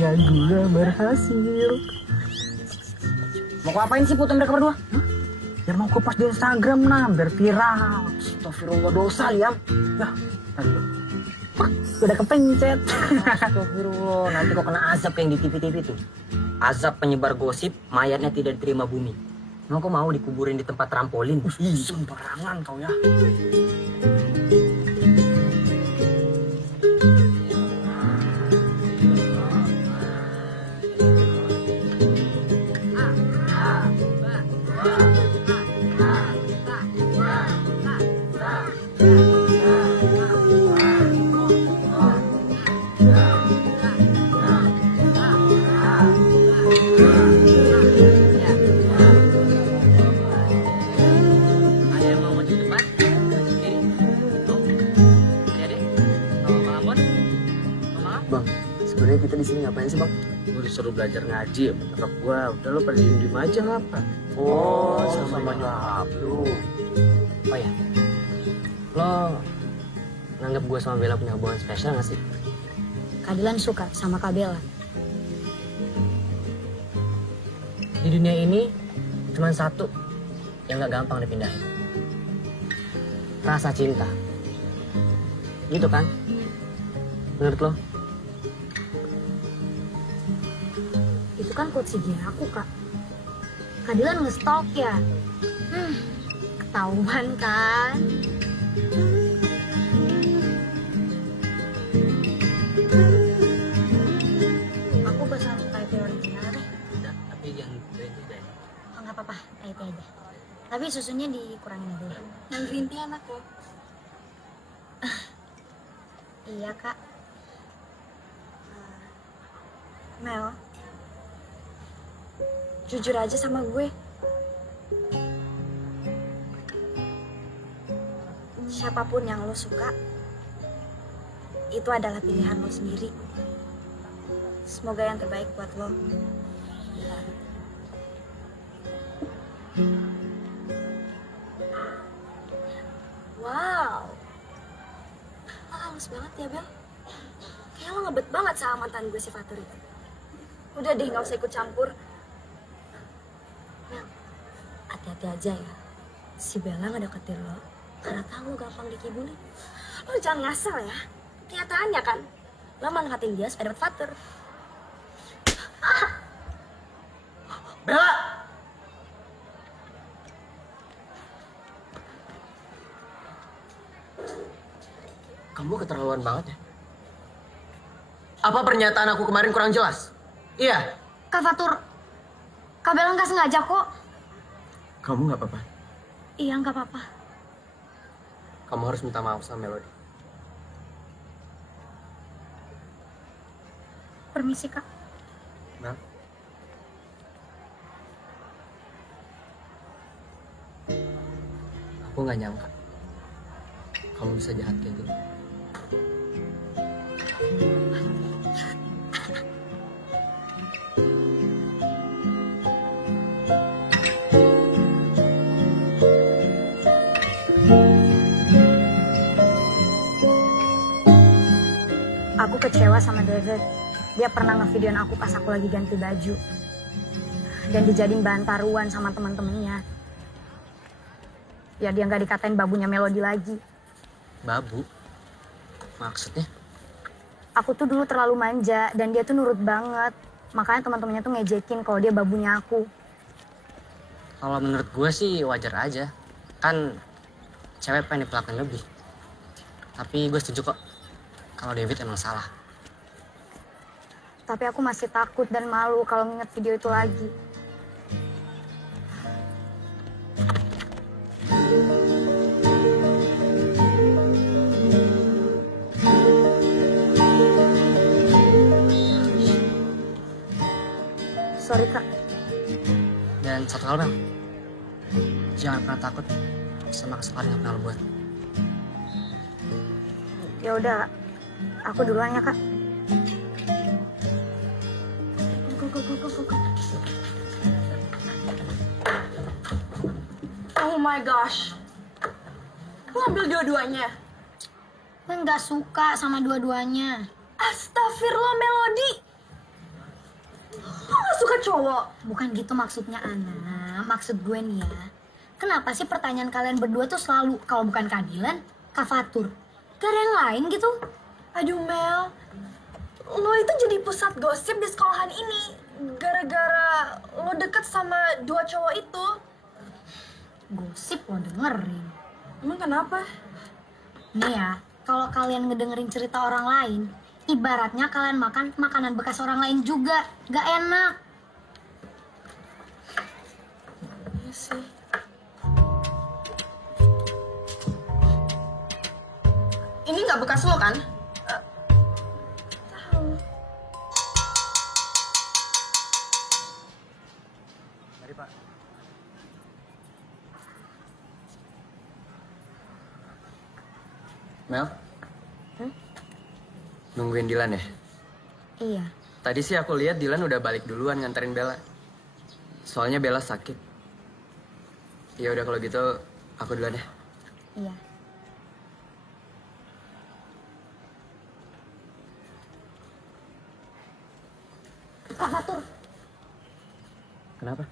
Akhirnya gue berhasil. Mau ngapain sih foto mereka berdua? Biar mau kupas di Instagram nah, biar viral. Astagfirullah, dosa ya. Ya, aduh. Udah kepencet. Astagfirullah, nanti kok kena azab yang di TV-TV tuh. Azab penyebar gosip, mayatnya tidak diterima bumi. Mau kok mau dikuburin di tempat trampolin? Sembarangan kau ya. Ada yang mau maju depan? Sendiri? No? Adik-adik? Mama Ambon? Mama? Bang, sebenarnya kita di sini ngapain sih, Bang? Gue disuruh belajar ngaji ya, nyokap gue. Udah lo pada diem aja ngapa? Oh, sama nyokap lu. Oh ya. Lo nganggap gue sama Bella punya hubungan spesial gak sih? Kak Dylan suka sama Kak Bella. Di dunia ini cuma satu yang gak gampang dipindahin. Rasa cinta. Gitu kan? Menurut lo? Itu kan quotes IG aku, Kak. Kak Dylan nge-stalk ya. Ketahuan kan? Aku pesan Thai tea original deh. Tapi yang green tea deh. Oh, nggak apa-apa, Thai tea aja. Tapi susunya dikurangin aja ya. Yang green tea enak loh. Iya, Kak. Mel, jujur aja sama gue. Siapapun yang lo suka, itu adalah pilihan lo sendiri. Semoga yang terbaik buat lo. Wow. Lo halus banget ya, Bel. Kayak lo ngebet banget sama mantan gue si Fatur itu. Udah deh, gak usah ikut campur. Mel, hati-hati aja ya. Si Bella ngedeketin lo karena tahu lo gampang dikibulin. Lo jangan ngasal ya. Kenyataannya kan, lo manfaatin dia supaya dapet Fatur. Bella! Kamu keterlaluan banget ya. Apa pernyataan aku kemarin kurang jelas? Iya. Kak Fatur, Kak Bella nggak sengaja kok. Kamu nggak apa-apa. Iya, nggak apa-apa. Kamu harus minta maaf sama Melody. Permisi, Kak. Mel. Aku nggak nyangka kamu bisa jahat kayak gini. Aku kecewa sama David. Dia pernah ngevideoin aku pas aku lagi ganti baju. Dan dijadiin bahan taruhan sama teman-temannya. Ya dia nggak dikatain babunya Melody lagi. Babu? Maksudnya? Aku tuh dulu terlalu manja dan dia tuh nurut banget. Makanya teman-temannya tuh ngejekin kalau dia babunya aku. Kalau menurut gue sih wajar aja. Kan cewek pengen diperlakukan lebih. Tapi gue setuju kok kalau David emang salah. Tapi aku masih takut dan malu kalau nginget video itu lagi. Sorry, Kak. Dan satu hal, Mel. Jangan pernah takut sama kesalahan yang pernah lo buat. Ya udah, aku duluan ya, Kak. Oh my gosh. Lo ambil dua-duanya. Gue nggak suka sama dua-duanya. Astagfirullah, Melody. Lo gak suka cowok? Bukan gitu maksudnya, Ana. Maksud gue nih ya. Kenapa sih pertanyaan kalian berdua tuh selalu kalau bukan keadilan, Kak Fatur? Gak ada yang lain gitu? Aduh, Mel. Lo itu jadi pusat gosip di sekolahan ini. Gara-gara lo deket sama dua cowok itu. Gosip lo dengerin. Emang kenapa? Nih ya, kalau kalian ngedengerin cerita orang lain, ibaratnya kalian makan makanan bekas orang lain juga. Gak enak. Iya sih. Ini nggak bekas lo kan? Mari, Pak. Mel? Nungguin Dilan ya? Iya. Tadi sih aku lihat Dilan udah balik duluan nganterin Bella. Soalnya Bella sakit. Ya udah kalau gitu aku duluan ya. Iya. Kak Fatur, Kenapa?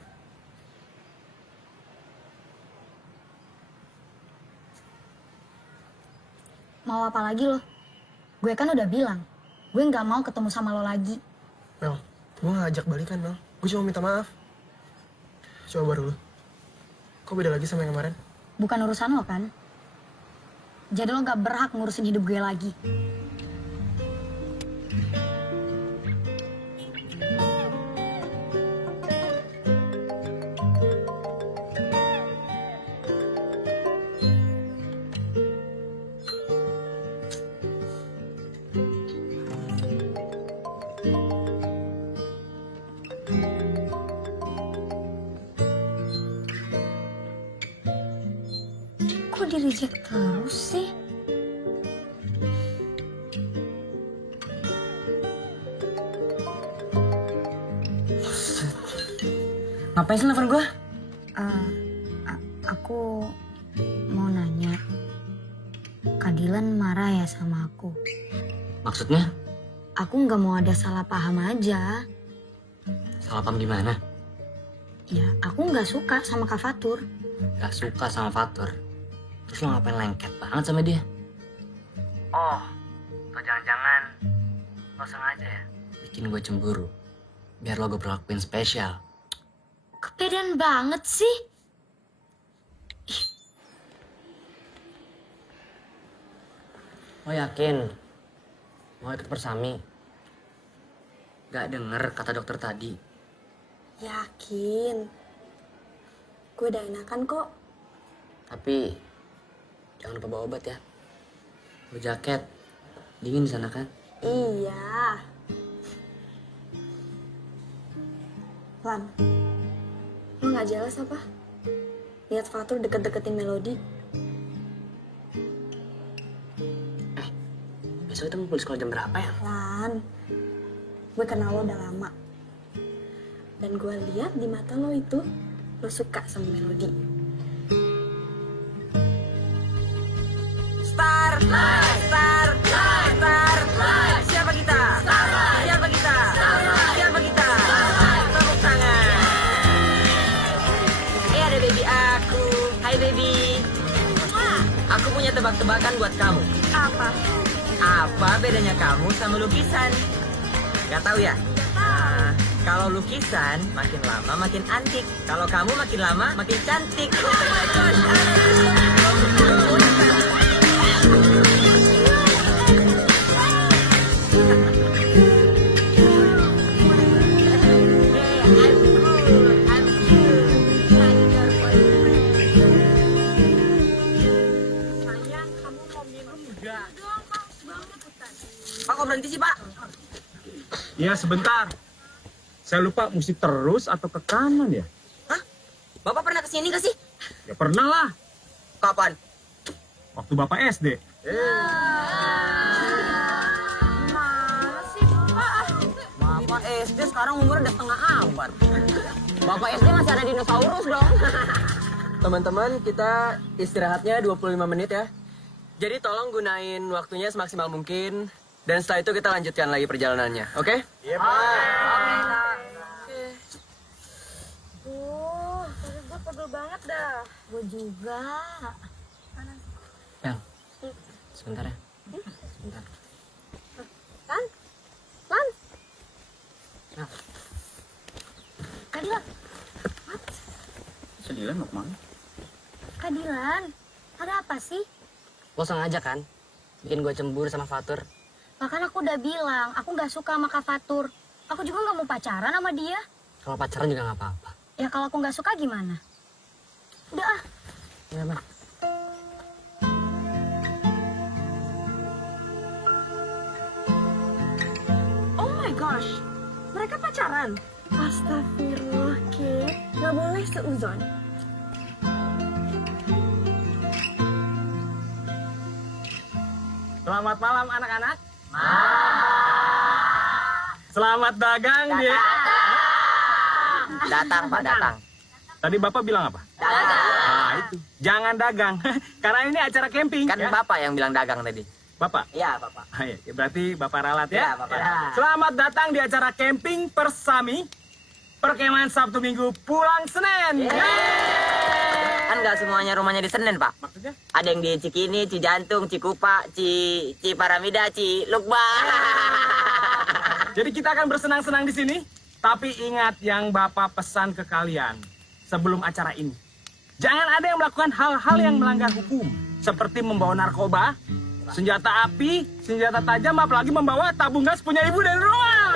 mau apa lagi lo? Gue kan udah bilang, gue nggak mau ketemu sama lo lagi. Mel, gue gak ajak balikan, Mel. Gue cuma minta maaf. Coba baru lu. Kok beda lagi sama yang kemarin? Bukan urusan lo kan? Jadi lo gak berhak ngurusin hidup gue lagi. Kok di-reject terus sih? Ngapain sih nelfon gue? Aku mau nanya, Kak Dilan marah ya sama aku? Maksudnya? Aku nggak mau ada salah paham aja. Salah paham gimana? Ya, aku nggak suka sama Kak Fatur. Gak suka sama Fatur. Terus lo ngapain lengket banget sama dia? Oh, atau jangan-jangan lo sengaja ya bikin gue cemburu biar lo gue perlakuin spesial. Kepedean banget sih. Lo yakin mau ikut persami? Gak denger kata dokter tadi. Yakin. Gue udah enakan kok. Tapi jangan lupa bawa obat ya. Lo jaket, dingin di sana kan? Iya. Lan, lo gak jelas apa? Lihat Fatur deket-deketin Melody. Besok kita ngumpul di sekolah jam berapa ya? Lan, gue kenal lo udah lama. Dan gue lihat di mata lo itu, lo suka sama Melody. Star, star, star. Siapa kita? Siapa kita? Siapa kita? Tepuk tangan. Ada baby aku. Hai baby. Aku punya tebak-tebakan buat kamu. Apa? Apa bedanya kamu sama lukisan? Gak tahu ya? Nah, kalau lukisan makin lama makin antik. Kalau kamu makin lama makin cantik. Oh my gosh. Pak, kok berhenti sih, Pak? Ya sebentar. Saya lupa mesti terus atau ke kanan ya? Hah? Bapak pernah kesini gak sih? Ya pernah lah. Kapan? Waktu Bapak SD. Mana sih, Pak? Bapak SD sekarang umur udah setengah abad. Bapak SD masih ada dinosaurus dong. Teman-teman, kita istirahatnya 25 menit ya. Jadi tolong gunain waktunya semaksimal mungkin. Dan setelah itu kita lanjutkan lagi perjalanannya, oke? Iya, Pak. Tapi gue pegel banget dah. Gue juga. Bel, sebentar ya. Sebentar. Lan? Lan? Nah, Kak Dilan, Sedilan mau kemana? Kak Dilan, ada apa sih? lo sengaja kan bikin gue cemburu sama Fatur? Bahkan aku udah bilang, aku nggak suka sama Kak Fatur. Aku juga nggak mau pacaran sama dia. Kalau pacaran juga nggak apa-apa. Ya kalau aku nggak suka gimana? Udah ah. Iya, Bang. Oh my gosh. Mereka pacaran? Astagfirullah, Kate. Gak boleh seuzon. Selamat malam anak-anak. Selamat dagang, dia. Datang, Pak, datang. Tadi Bapak bilang apa? Dagang. Nah, itu. Jangan dagang. Karena ini acara camping. Kan ya. Bapak yang bilang dagang tadi. Bapak? Iya, Bapak. Ah, ya, berarti Bapak ralat ya? Iya, Bapak ralat. Selamat datang di acara camping Persami. Perkemahan Sabtu Minggu pulang Senin. Kan nggak semuanya rumahnya di Senen, Pak. Maksudnya? Ada yang di Cikini, Cijantung, Cikupa, Ciparamida, Cilukba. Jadi kita akan bersenang-senang di sini. Tapi ingat yang Bapak pesan ke kalian sebelum acara ini. Jangan ada yang melakukan hal-hal yang melanggar hukum. Seperti membawa narkoba, senjata api, senjata tajam, apalagi membawa tabung gas punya ibu dari rumah.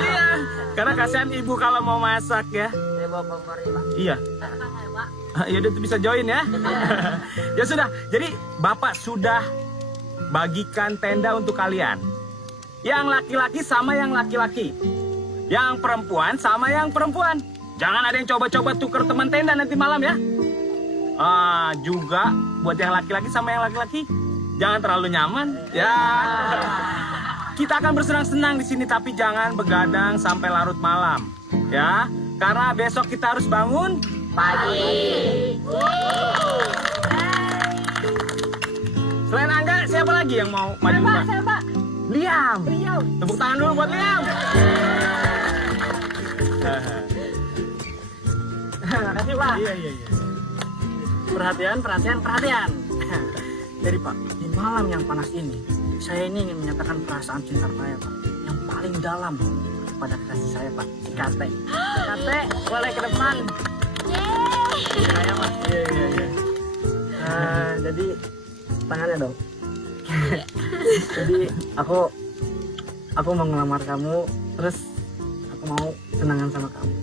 Iya, karena kasihan ibu kalau mau masak ya. Saya bawa kompor ini, Pak. Iya. Ya udah bisa join ya. Ya sudah, jadi Bapak sudah bagikan tenda untuk kalian. Yang laki-laki sama yang laki-laki. Yang perempuan sama yang perempuan. Jangan ada yang coba-coba tuker teman tenda nanti malam ya. Juga buat yang laki-laki sama yang laki-laki, jangan terlalu nyaman ya. Kita akan bersenang-senang di sini tapi jangan begadang sampai larut malam ya. Karena besok kita harus bangun Selain Angga, siapa lagi yang mau maju buka? Saya, Pak. Liam. Tepuk tangan dulu buat Liam. Makasih, Pak. Iya. Perhatian. Jadi, Pak, di malam yang panas ini, saya ini ingin menyatakan perasaan cinta saya, Pak, yang paling dalam kepada kasih saya, Pak, si Kate. Kate, boleh ke depan. Saya, Mas. Iya. Jadi, tangannya dong. Jadi, aku mau ngelamar kamu, terus aku mau tunangan sama kamu.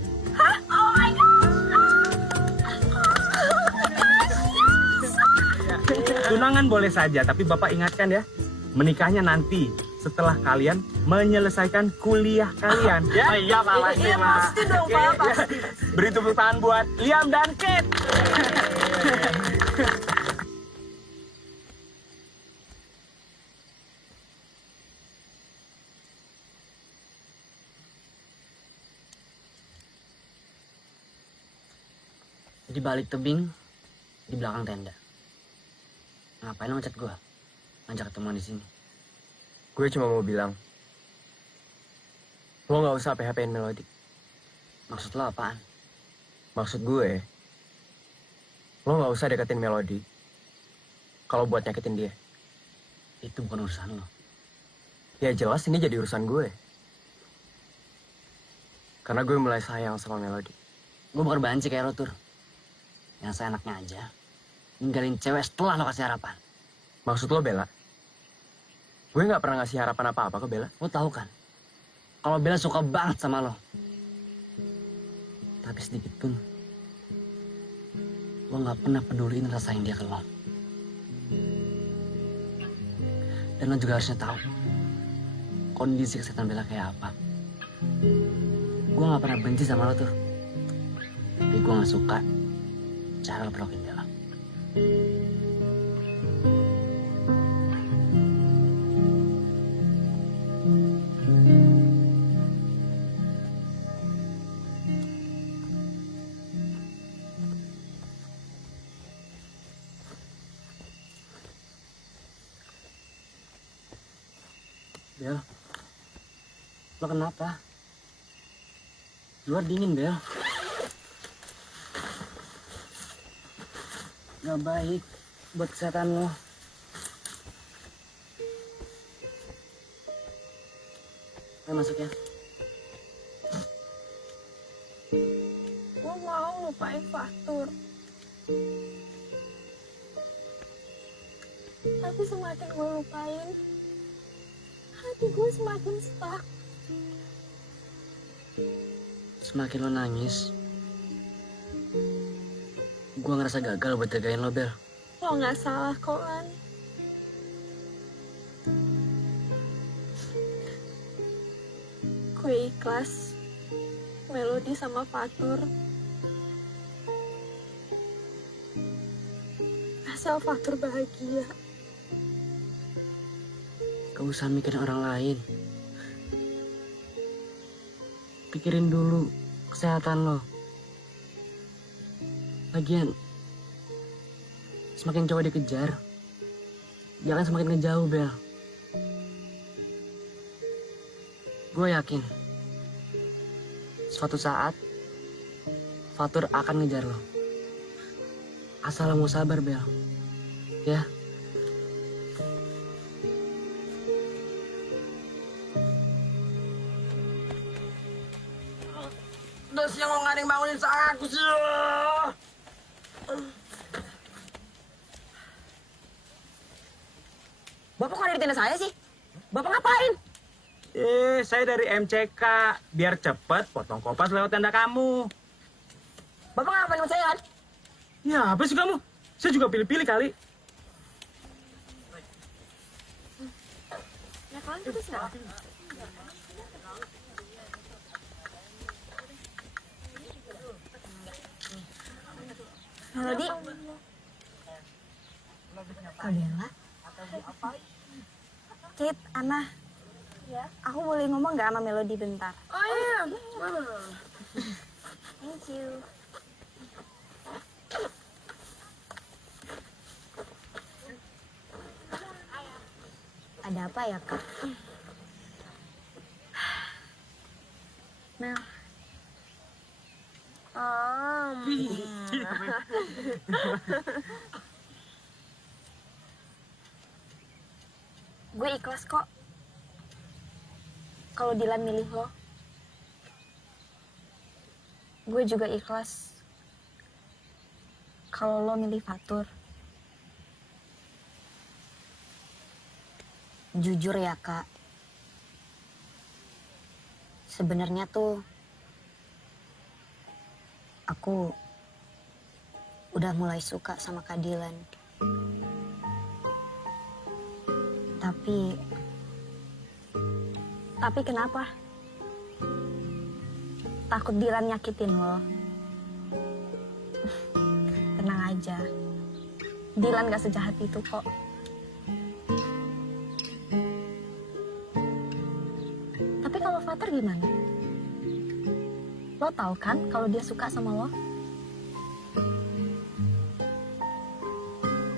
Tunangan boleh saja, tapi Bapak ingatkan ya, menikahnya nanti setelah kalian menyelesaikan kuliah kalian. Ya? Iya, Pak, pasti, Pak. Pasti dong, Pak. Beri tepuk tangan buat Liam dan Kate. Di balik tebing, di belakang tenda. Ngapain lo ngechat gue? Ngajak ketemuan di sini. Gue cuma mau bilang, lo nggak usah PHP-in Melody. Maksud lo apaan? Maksud gue, lo nggak usah deketin Melody kalau buat nyakitin dia. Itu bukan urusan lo. Ya jelas ini jadi urusan gue. Karena gue mulai sayang sama Melody. Gue bukan banci kayak lo, Tur. Yang seenaknya aja ninggalin cewek setelah lo kasih harapan. Maksud lo Bella? Gue nggak pernah ngasih harapan apa-apa ke Bella. Lo tahu kan, kalau Bella suka banget sama lo, tapi sedikit pun lo nggak pernah peduliin rasa sayang dia ke lo. Dan lo juga harusnya tahu kondisi kesehatan Bella kayak apa. Gue nggak pernah benci sama lo, Tur. Tapi gue nggak suka cara lo perlakuin Bella. Bel, lo kenapa? Luar dingin, Bel. Gak baik buat kesehatan lo. Ayo masuk ya. Gue mau lupain Fatur. Tapi semakin gue lupain, hati gue semakin stuck. Semakin lo nangis, gue ngerasa gagal buat jagain lo, Bel. Lo gak salah kok, Lan. Gue ikhlas Melody sama Fatur. Asal Fatur bahagia. Gak usah mikirin orang lain. Pikirin dulu kesehatan lo. Lagian, semakin coba dikejar, dia akan semakin ngejauh, Bel. Gue yakin, suatu saat, Fatur akan ngejar lo. Asal lo mau sabar, Bel. Ya. Udah siang kok nggak ada yang bangunin aku sih. Bapak kok ada di tenda saya sih? Bapak ngapain? Saya dari MCK. Biar cepet potong kopas lewat tenda kamu. Bapak ngapain sama saya kan? Ya, apa sih kamu? Saya juga pilih-pilih kali. Ya kan, terus nggak? Melody. Kak Bella. Kit, Ana. Aku boleh ngomong nggak sama Melody bentar? Oh iya. Thank you. apa ya, Kak? Mel. Gue ikhlas kok kalau Dilan milih lo. Gue juga ikhlas kalau lo milih Fatur. Jujur ya, Kak. Sebenarnya tuh aku udah mulai suka sama Kak Dilan. Tapi kenapa? Takut Dilan nyakitin lo. Tenang aja. Dilan gak sejahat itu kok. Tapi kalau Fatur gimana? Lo tahu kan kalau dia suka sama lo?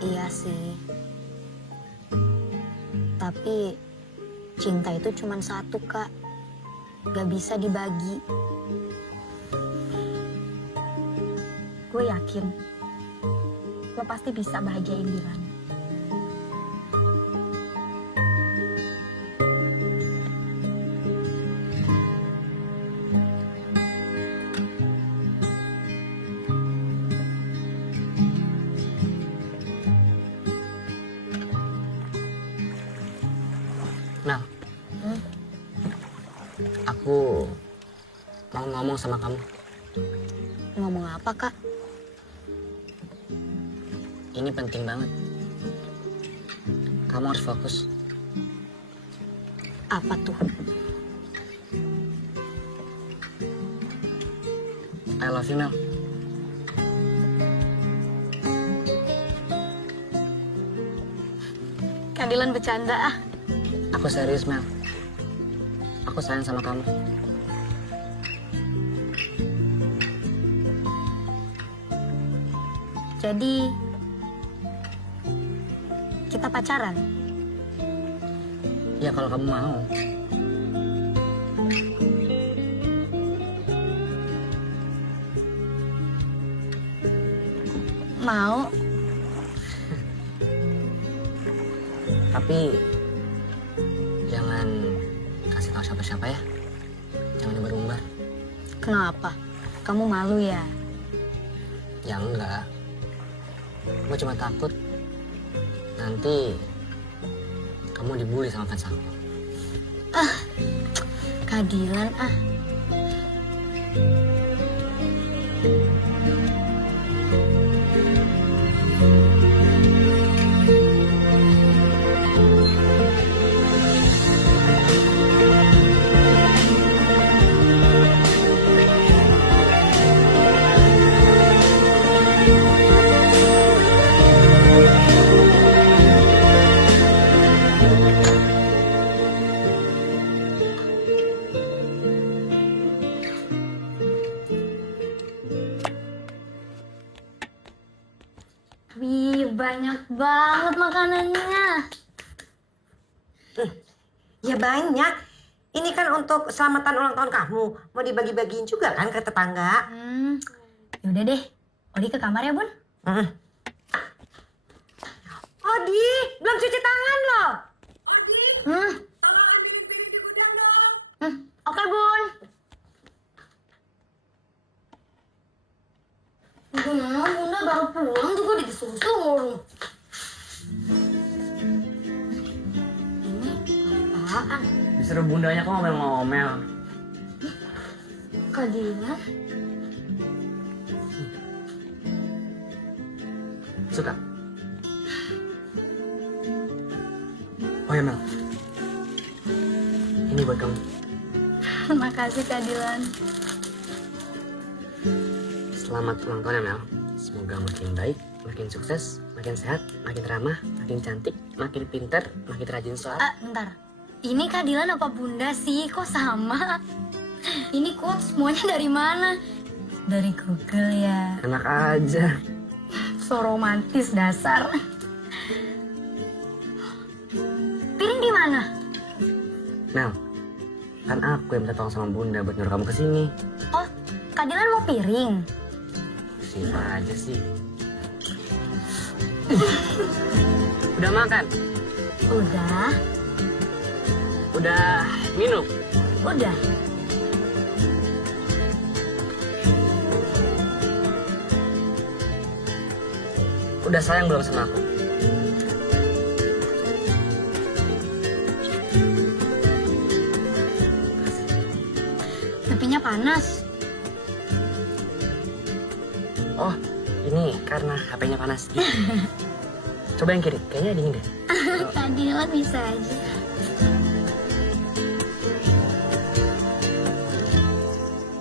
Iya sih. Tapi cinta itu cuma satu, Kak. Gak bisa dibagi. Gue yakin lo pasti bisa bahagiain Dilan. Nah, aku mau ngomong sama kamu. Ngomong apa, Kak? Ini penting banget. Kamu harus fokus. Apa tuh? I love you, Mel. Kak Dilan bercanda ah. Aku serius, Mel. Aku sayang sama kamu. Jadi kita pacaran? Ya kalau kamu mau. Mau. Tapi jangan kasih tahu siapa-siapa ya. Jangan diumbar-umbar. Kenapa? Kamu malu ya? Ya enggak. Gue cuma takut nanti kamu dibully sama fans aku. Kak Dilan ah. Wih, banyak banget makanannya. Ya banyak. Ini kan untuk selamatan ulang tahun kamu. Mau dibagi-bagiin juga kan ke tetangga? Yaudah deh, Odi ke kamar ya, Bun. Odi, belum cuci tangan loh. Tolong ambilin piring di gudang dong. Oke, Bun. Bunda baru pulang juga disuruh-suruh. Ini apaan? Disuruh bundanya kok ngomel-ngomel. Kak Dilan? Suka? Oh ya, Mel. Ini buat kamu. Makasih Kak Dilan. Selamat ulang tahun ya, Mel. Semoga makin baik, makin sukses, makin sehat, makin ramah, makin cantik, makin pintar, makin rajin sholat. Bentar. Ini Kak Dilan apa Bunda sih? Kok sama? Ini quotes semuanya dari mana? Dari Google ya. Enak aja. So romantis dasar. Piring di mana? Mel, kan aku yang minta tolong sama Bunda buat nyuruh kamu kesini. Oh, Kak Dilan mau piring. Siapa aja sih? Udah makan? Udah, Udah minum? udah. Udah sayang belum sama aku? HP-nya panas. Oh, ini karena HP-nya panas. Coba yang kiri, kayaknya dingin deh. Kak Dilan bisa aja.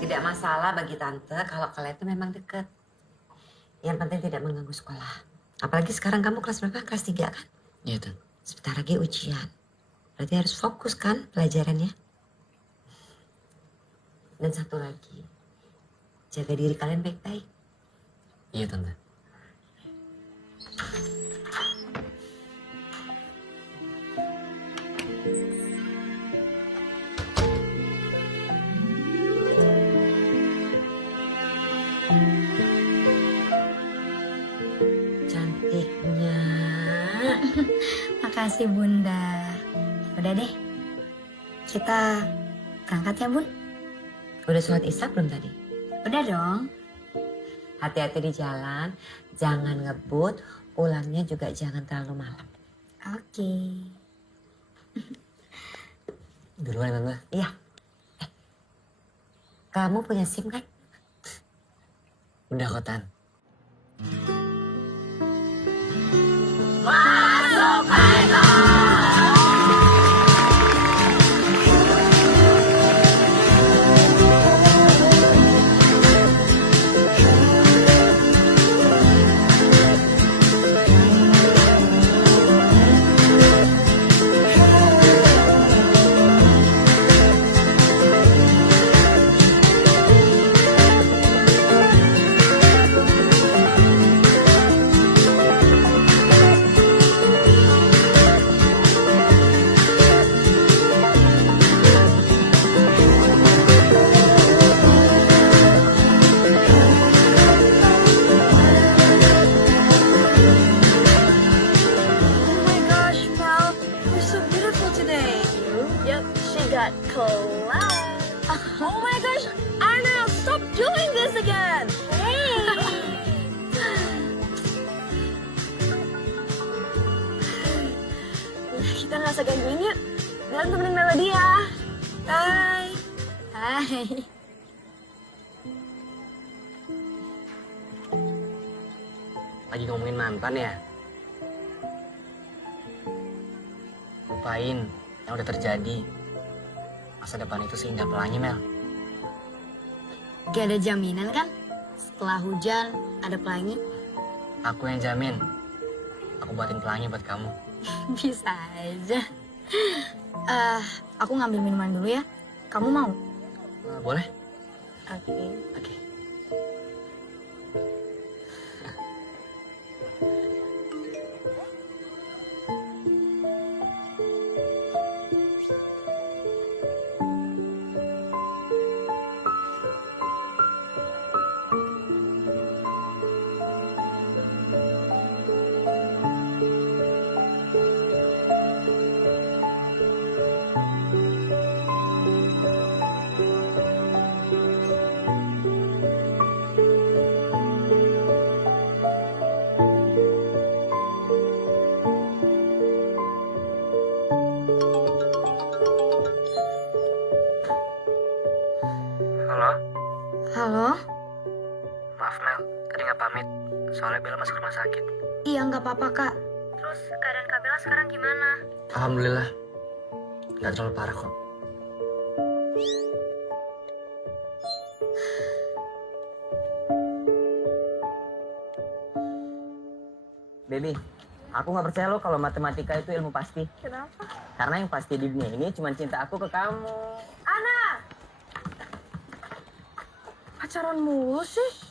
Tidak masalah bagi tante kalau kalian itu memang deket. Yang penting tidak mengganggu sekolah. Apalagi sekarang kamu kelas berapa? Kelas 3 kan? Iya, Tan. Sebentar lagi ujian. Berarti harus fokus kan pelajarannya. Dan satu lagi, jaga diri kalian baik-baik. Iya, Tante. Cantiknya. Makasih Bunda. Udah deh, kita berangkat ya Bun? Udah sholat isya belum tadi? Udah dong. Hati-hati di jalan, jangan ngebut, pulangnya juga jangan terlalu malam. Oke. Duluan, Tante. Iya. Kamu punya SIM kan? Udah kok, Tan. Oh my gosh, Mel, you're so beautiful today. Yep, she got clout. Oh my gosh, Anna, stop doing this again. Hey. Kita nggak usah gangguin yuk. Bilang temenin Melody ya. Bye. Hai. Lagi ngomongin mantan ya? Lupain yang udah terjadi. Masa depan itu seindah pelangi, Mel. Gak ada jaminan kan? Setelah hujan, ada pelangi. Aku yang jamin. Aku buatin pelangi buat kamu. Bisa aja. Aku ngambil minuman dulu ya. Kamu mau? Boleh? Oke. Oke. Halo? Halo? Maaf, Mel. Tadi nggak pamit. Soalnya Bella masuk rumah sakit. Iya nggak apa-apa kak. Terus keadaan Kak Bella sekarang gimana? Alhamdulillah. Nggak terlalu parah kok. Baby, aku nggak percaya lo kalau matematika itu ilmu pasti. Kenapa? Karena yang pasti di dunia ini cuma cinta aku ke kamu. Ana! Pacaran mulu sih?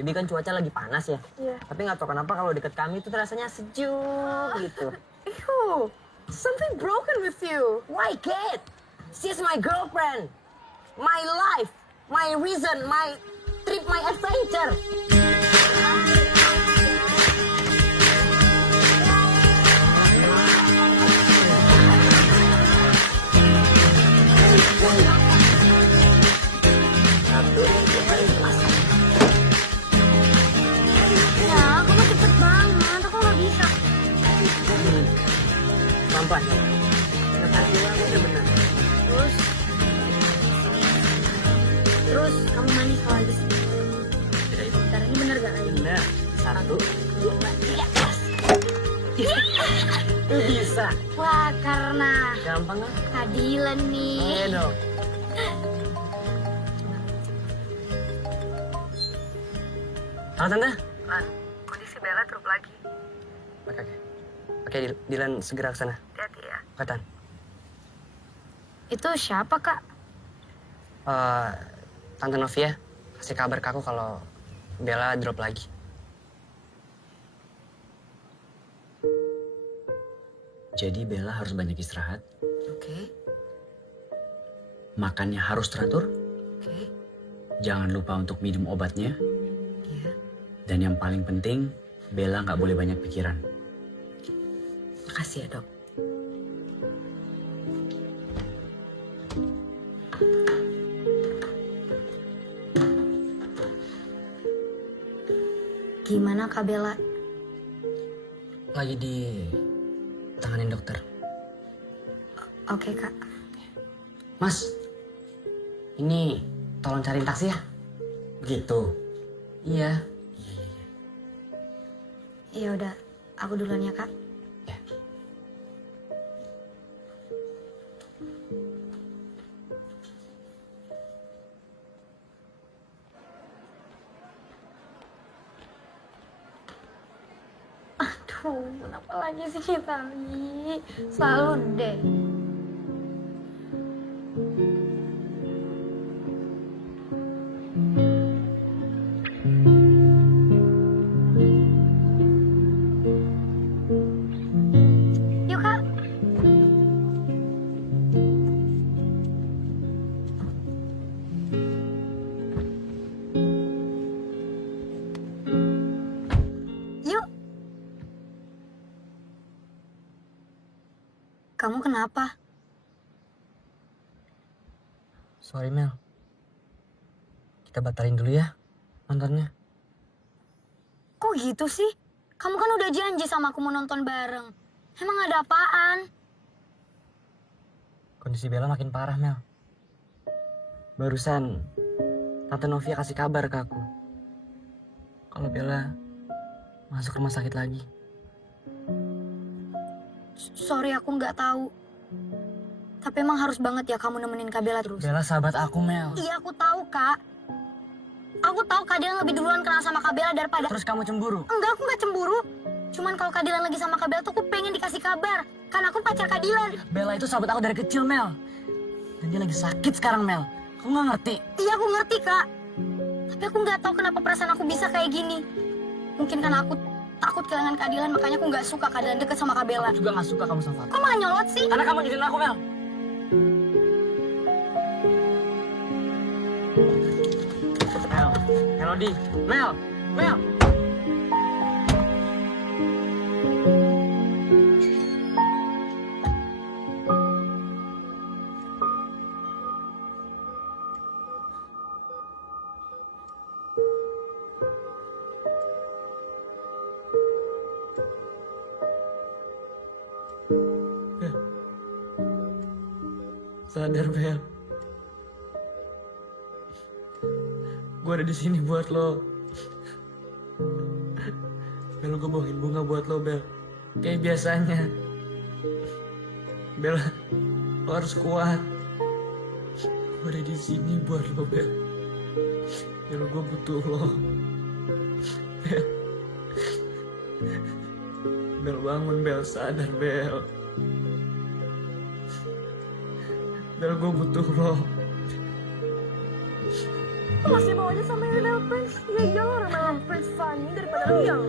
Baby kan cuaca lagi panas ya. Iya. Tapi nggak tahu kenapa kalau deket kami itu rasanya sejuk gitu. Ihu, Something broken with you. Why, Kate? She's my girlfriend. My life. My reason. My trip. My adventure. Ya, kamu cepet banget. Aku nggak bisa. Pelan-pelan. Udah benar. Terus kamu manis kalau habis. Bentar, ini bener gak? Benar. 1, 2, 3. Lu bisa. Wah, karena Gampang kan? keadilan nih. Ayo dong. Halo Tante. Kondisi Bella drop lagi. Oke, Dilan segera ke sana. Hati-hati ya. Katan. Itu siapa, Kak? Tante Novia kasih kabar ke aku kalau Bella drop lagi. Jadi Bella harus banyak istirahat, Oke. makannya harus teratur, Oke. jangan lupa untuk minum obatnya, Iya. dan yang paling penting, Bella nggak boleh banyak pikiran. Makasih ya, Dok. Gimana, Kak Bella? Lagi di tanganin dokter. Oke, Kak. Mas, ini tolong cariin taksi ya. Gitu. Iya. Ya udah, aku duluan ya, Kak. Ya. Aduh, kenapa lagi sih kita nih? Selalu deh. Yuk, Kak. Yuk. Kamu kenapa? Sorry Mel. Kita batalin dulu ya nontonnya. Kok gitu sih? Kamu kan udah janji sama aku mau nonton bareng. Emang ada apaan? Kondisi Bella makin parah Mel. Barusan Tante Novia kasih kabar ke aku kalau Bella masuk rumah sakit lagi. Sorry, aku nggak tahu. Tapi emang harus banget ya kamu nemenin Kak Bella terus. Bella sahabat aku Mel. Iya, aku tahu, Kak. Aku tahu Kak Dilan lebih duluan kenal sama Kak Bella daripada... Terus kamu cemburu? Enggak, aku nggak cemburu. Cuman kalau Kak Dilan lagi sama Kak Bella tuh aku pengen dikasih kabar. Karena aku pacar Kak Dilan. Bella itu sahabat aku dari kecil Mel. Dan dia lagi sakit sekarang Mel. Kamu nggak ngerti? Iya, aku ngerti, Kak. Tapi aku nggak tahu kenapa perasaan aku bisa kayak gini. Mungkin karena aku takut kehilangan Kak Dilan, makanya aku nggak suka Kak Dilan deket sama Kak Bella. Aku juga nggak suka kamu sama aku. Kok malah nyolot sih? Karena kamu nyudutin aku Mel. Mel, Melody, Mel, Mel. Sadar Bel. Gue ada di sini buat lo. Bel, gue bawain bunga buat lo Bel. Kayak biasanya. Bel, lo harus kuat. Gue ada di sini buat lo Bel. Bel, gue butuh lo. Bel. Bel, bangun Bel, sadar Bel. Bel, gue butuh lo. Masih mau aja sama Lionel Prince? Ya iyalah, Lionel Prince funny daripada Liang.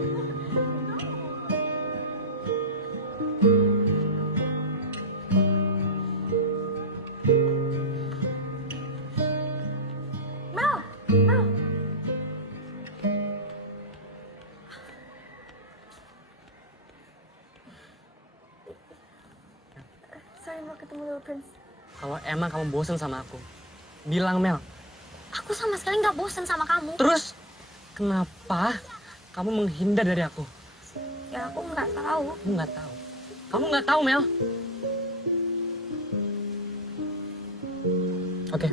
ngapain mau ketemu Little Prince? Kalau emang kamu bosen sama aku, bilang Mel. Aku sama sekali nggak bosan sama kamu. Terus kenapa kamu menghindar dari aku? Ya aku nggak tahu. Kamu nggak tahu. Kamu nggak tahu Mel. Oke.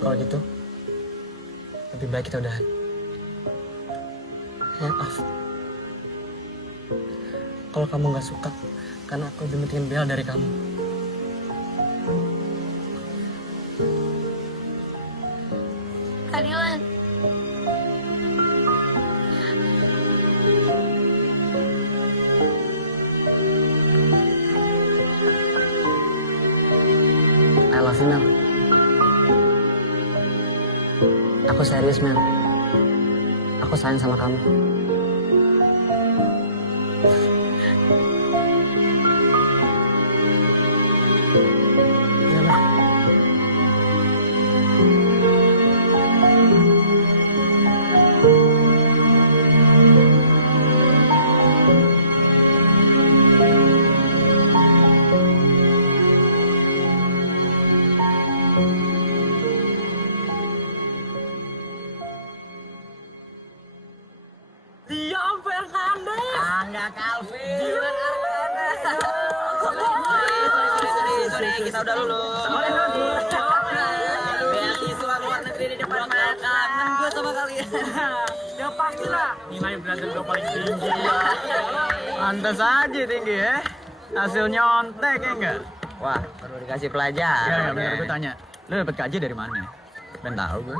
Kalau gitu, lebih baik kita udahan. Maaf. Kalau kamu nggak suka, karena aku lebih pentingin Bella dari kamu. Kak Dilan. I love you, Mel. Aku serius, Mel. Aku sayang sama kamu. Ya, Mel. Liam Fernandez. Angga Calvin. Sorry, kita udah lulus. Beasiswa luar negeri di depan mata. Kangen gue sama kalian. Ya pastilah. Nilai belajar gue paling tinggi. Pantas aja tinggi ya. Hasil nyontek ya enggak? Wah, perlu dikasih pelajaran. Ya, bener gue tanya. Lu dapet KJ dari mana? Ben tahu gue.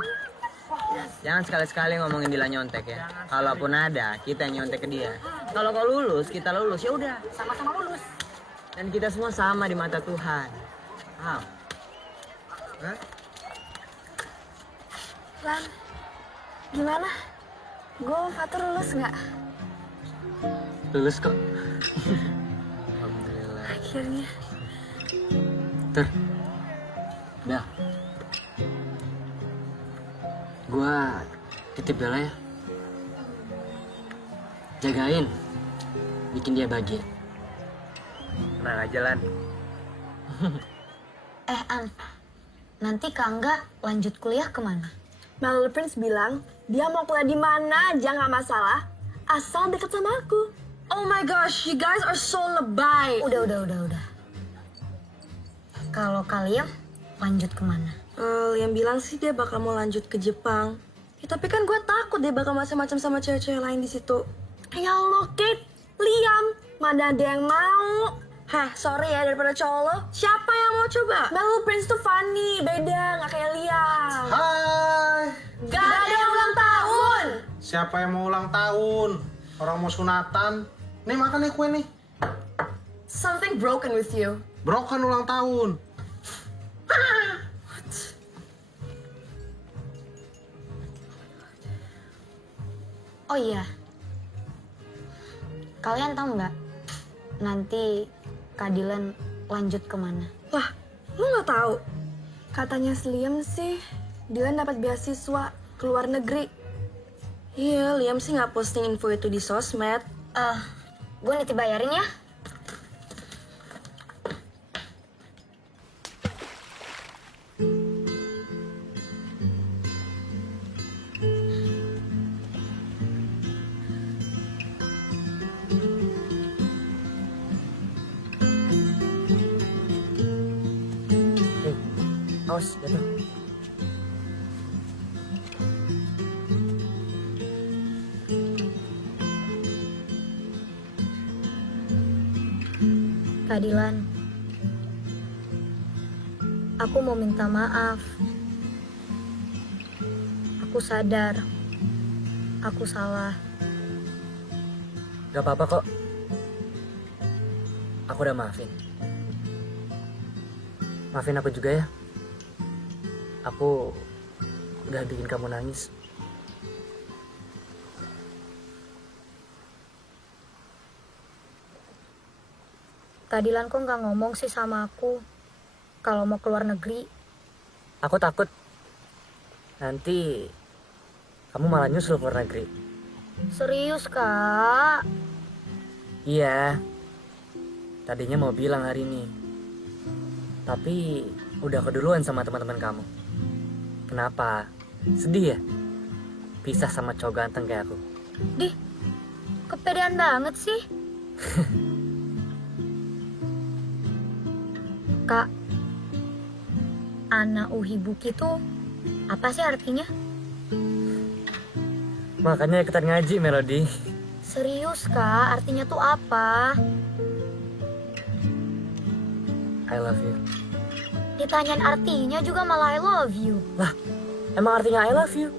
Jangan sekali-sekali ngomongin Dila nyontek ya. Kalaupun ada, kita yang nyontek ke dia. Kalau kau lulus, kita lulus. Ya udah, sama-sama lulus. Dan kita semua sama di mata Tuhan. Paham? Hah? Lan, gimana? Gue Fatur lulus nggak? Lulus kok. Alhamdulillah. Akhirnya. Tur. Bel. Gua titip Bella ya. Jagain. Bikin dia bahagia. Tenang aja, Lan. An, nanti Kak Angga lanjut kuliah kemana? Little Prince bilang dia mau kuliah di mana aja nggak masalah, asal deket sama aku. Oh my gosh, you guys are so lebay. Udah. Kalau kalian lanjut kemana? Yang bilang sih dia bakal mau lanjut ke Jepang. Ya, tapi kan gue takut dia bakal macam-macam sama cewek-cewek lain di situ. Ya Allah, Kate, Liam, mana ada yang mau? Hah, sorry ya daripada cowok lo. Siapa yang mau coba? Little Prince tuh funny, beda, nggak kayak Liam. Hai. Gak ada yang ulang tahun. Siapa yang mau ulang tahun? Orang mau sunatan. Nih makan nih kue nih. Something broken with you. Brokan ulang tahun. Oh iya, kalian tahu nggak nanti Kak Dilan lanjut kemana? Wah, lu nggak tahu? Katanya si Liam sih, Dylan dapat beasiswa ke luar negeri. Iya, Liam sih nggak posting info itu di sosmed. Gue nanti bayarin ya. Awas, jatuh. Kak Dilan, aku mau minta maaf. Aku sadar, aku salah. Gak apa-apa kok. Aku udah maafin. Maafin aku juga ya. Aku udah bikin kamu nangis. Kak Dilan kok nggak ngomong sih sama aku kalau mau keluar negeri? Aku takut nanti kamu malah nyusul keluar negeri. Serius, Kak? Iya. Tadinya mau bilang hari ini, tapi udah keduluan sama teman-teman kamu. Kenapa? Sedih ya? Pisah sama cowok ganteng kayak aku. Dih, kepedean banget sih. Kak, Ana Uhibuki tuh apa sih artinya? Makanya ikutan ngaji, Melody. Serius Kak, artinya tuh apa? I love you. Ditanyain artinya juga malah I love you. Lah, emang artinya I love you?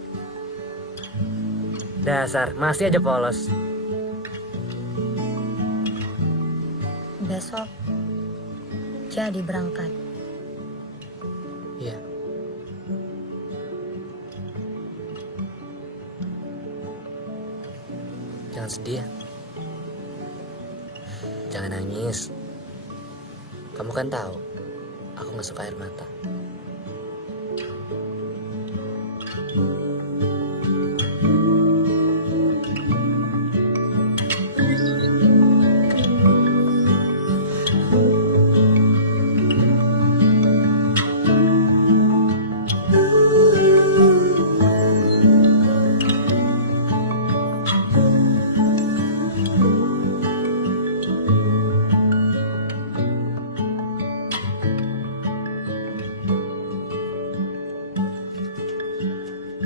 Dasar, masih aja polos. Besok jadi berangkat. Iya. Jangan sedih ya. Jangan nangis. Kamu kan tahu, aku nggak suka air mata.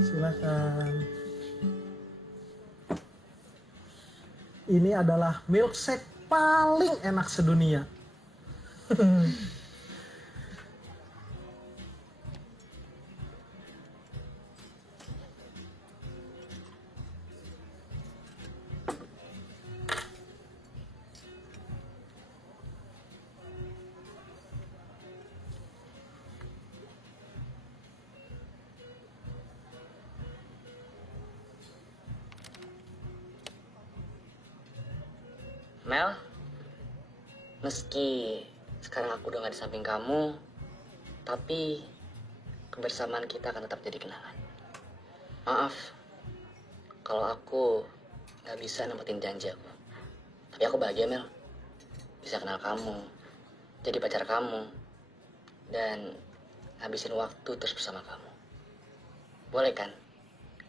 Silakan. Ini adalah milkshake paling enak sedunia. Mel, meski sekarang aku udah gak di samping kamu, tapi kebersamaan kita akan tetap jadi kenangan. Maaf, kalau aku gak bisa nempatin janji aku. Tapi aku bahagia, Mel. Bisa kenal kamu, jadi pacar kamu, dan habisin waktu terus bersama kamu. Boleh kan?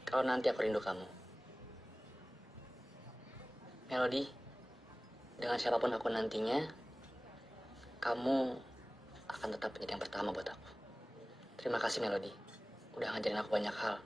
Kalau nanti aku rindu kamu. Melody, dengan siapapun aku nantinya, kamu akan tetap menjadi yang pertama buat aku. Terima kasih Melody, udah ngajarin aku banyak hal.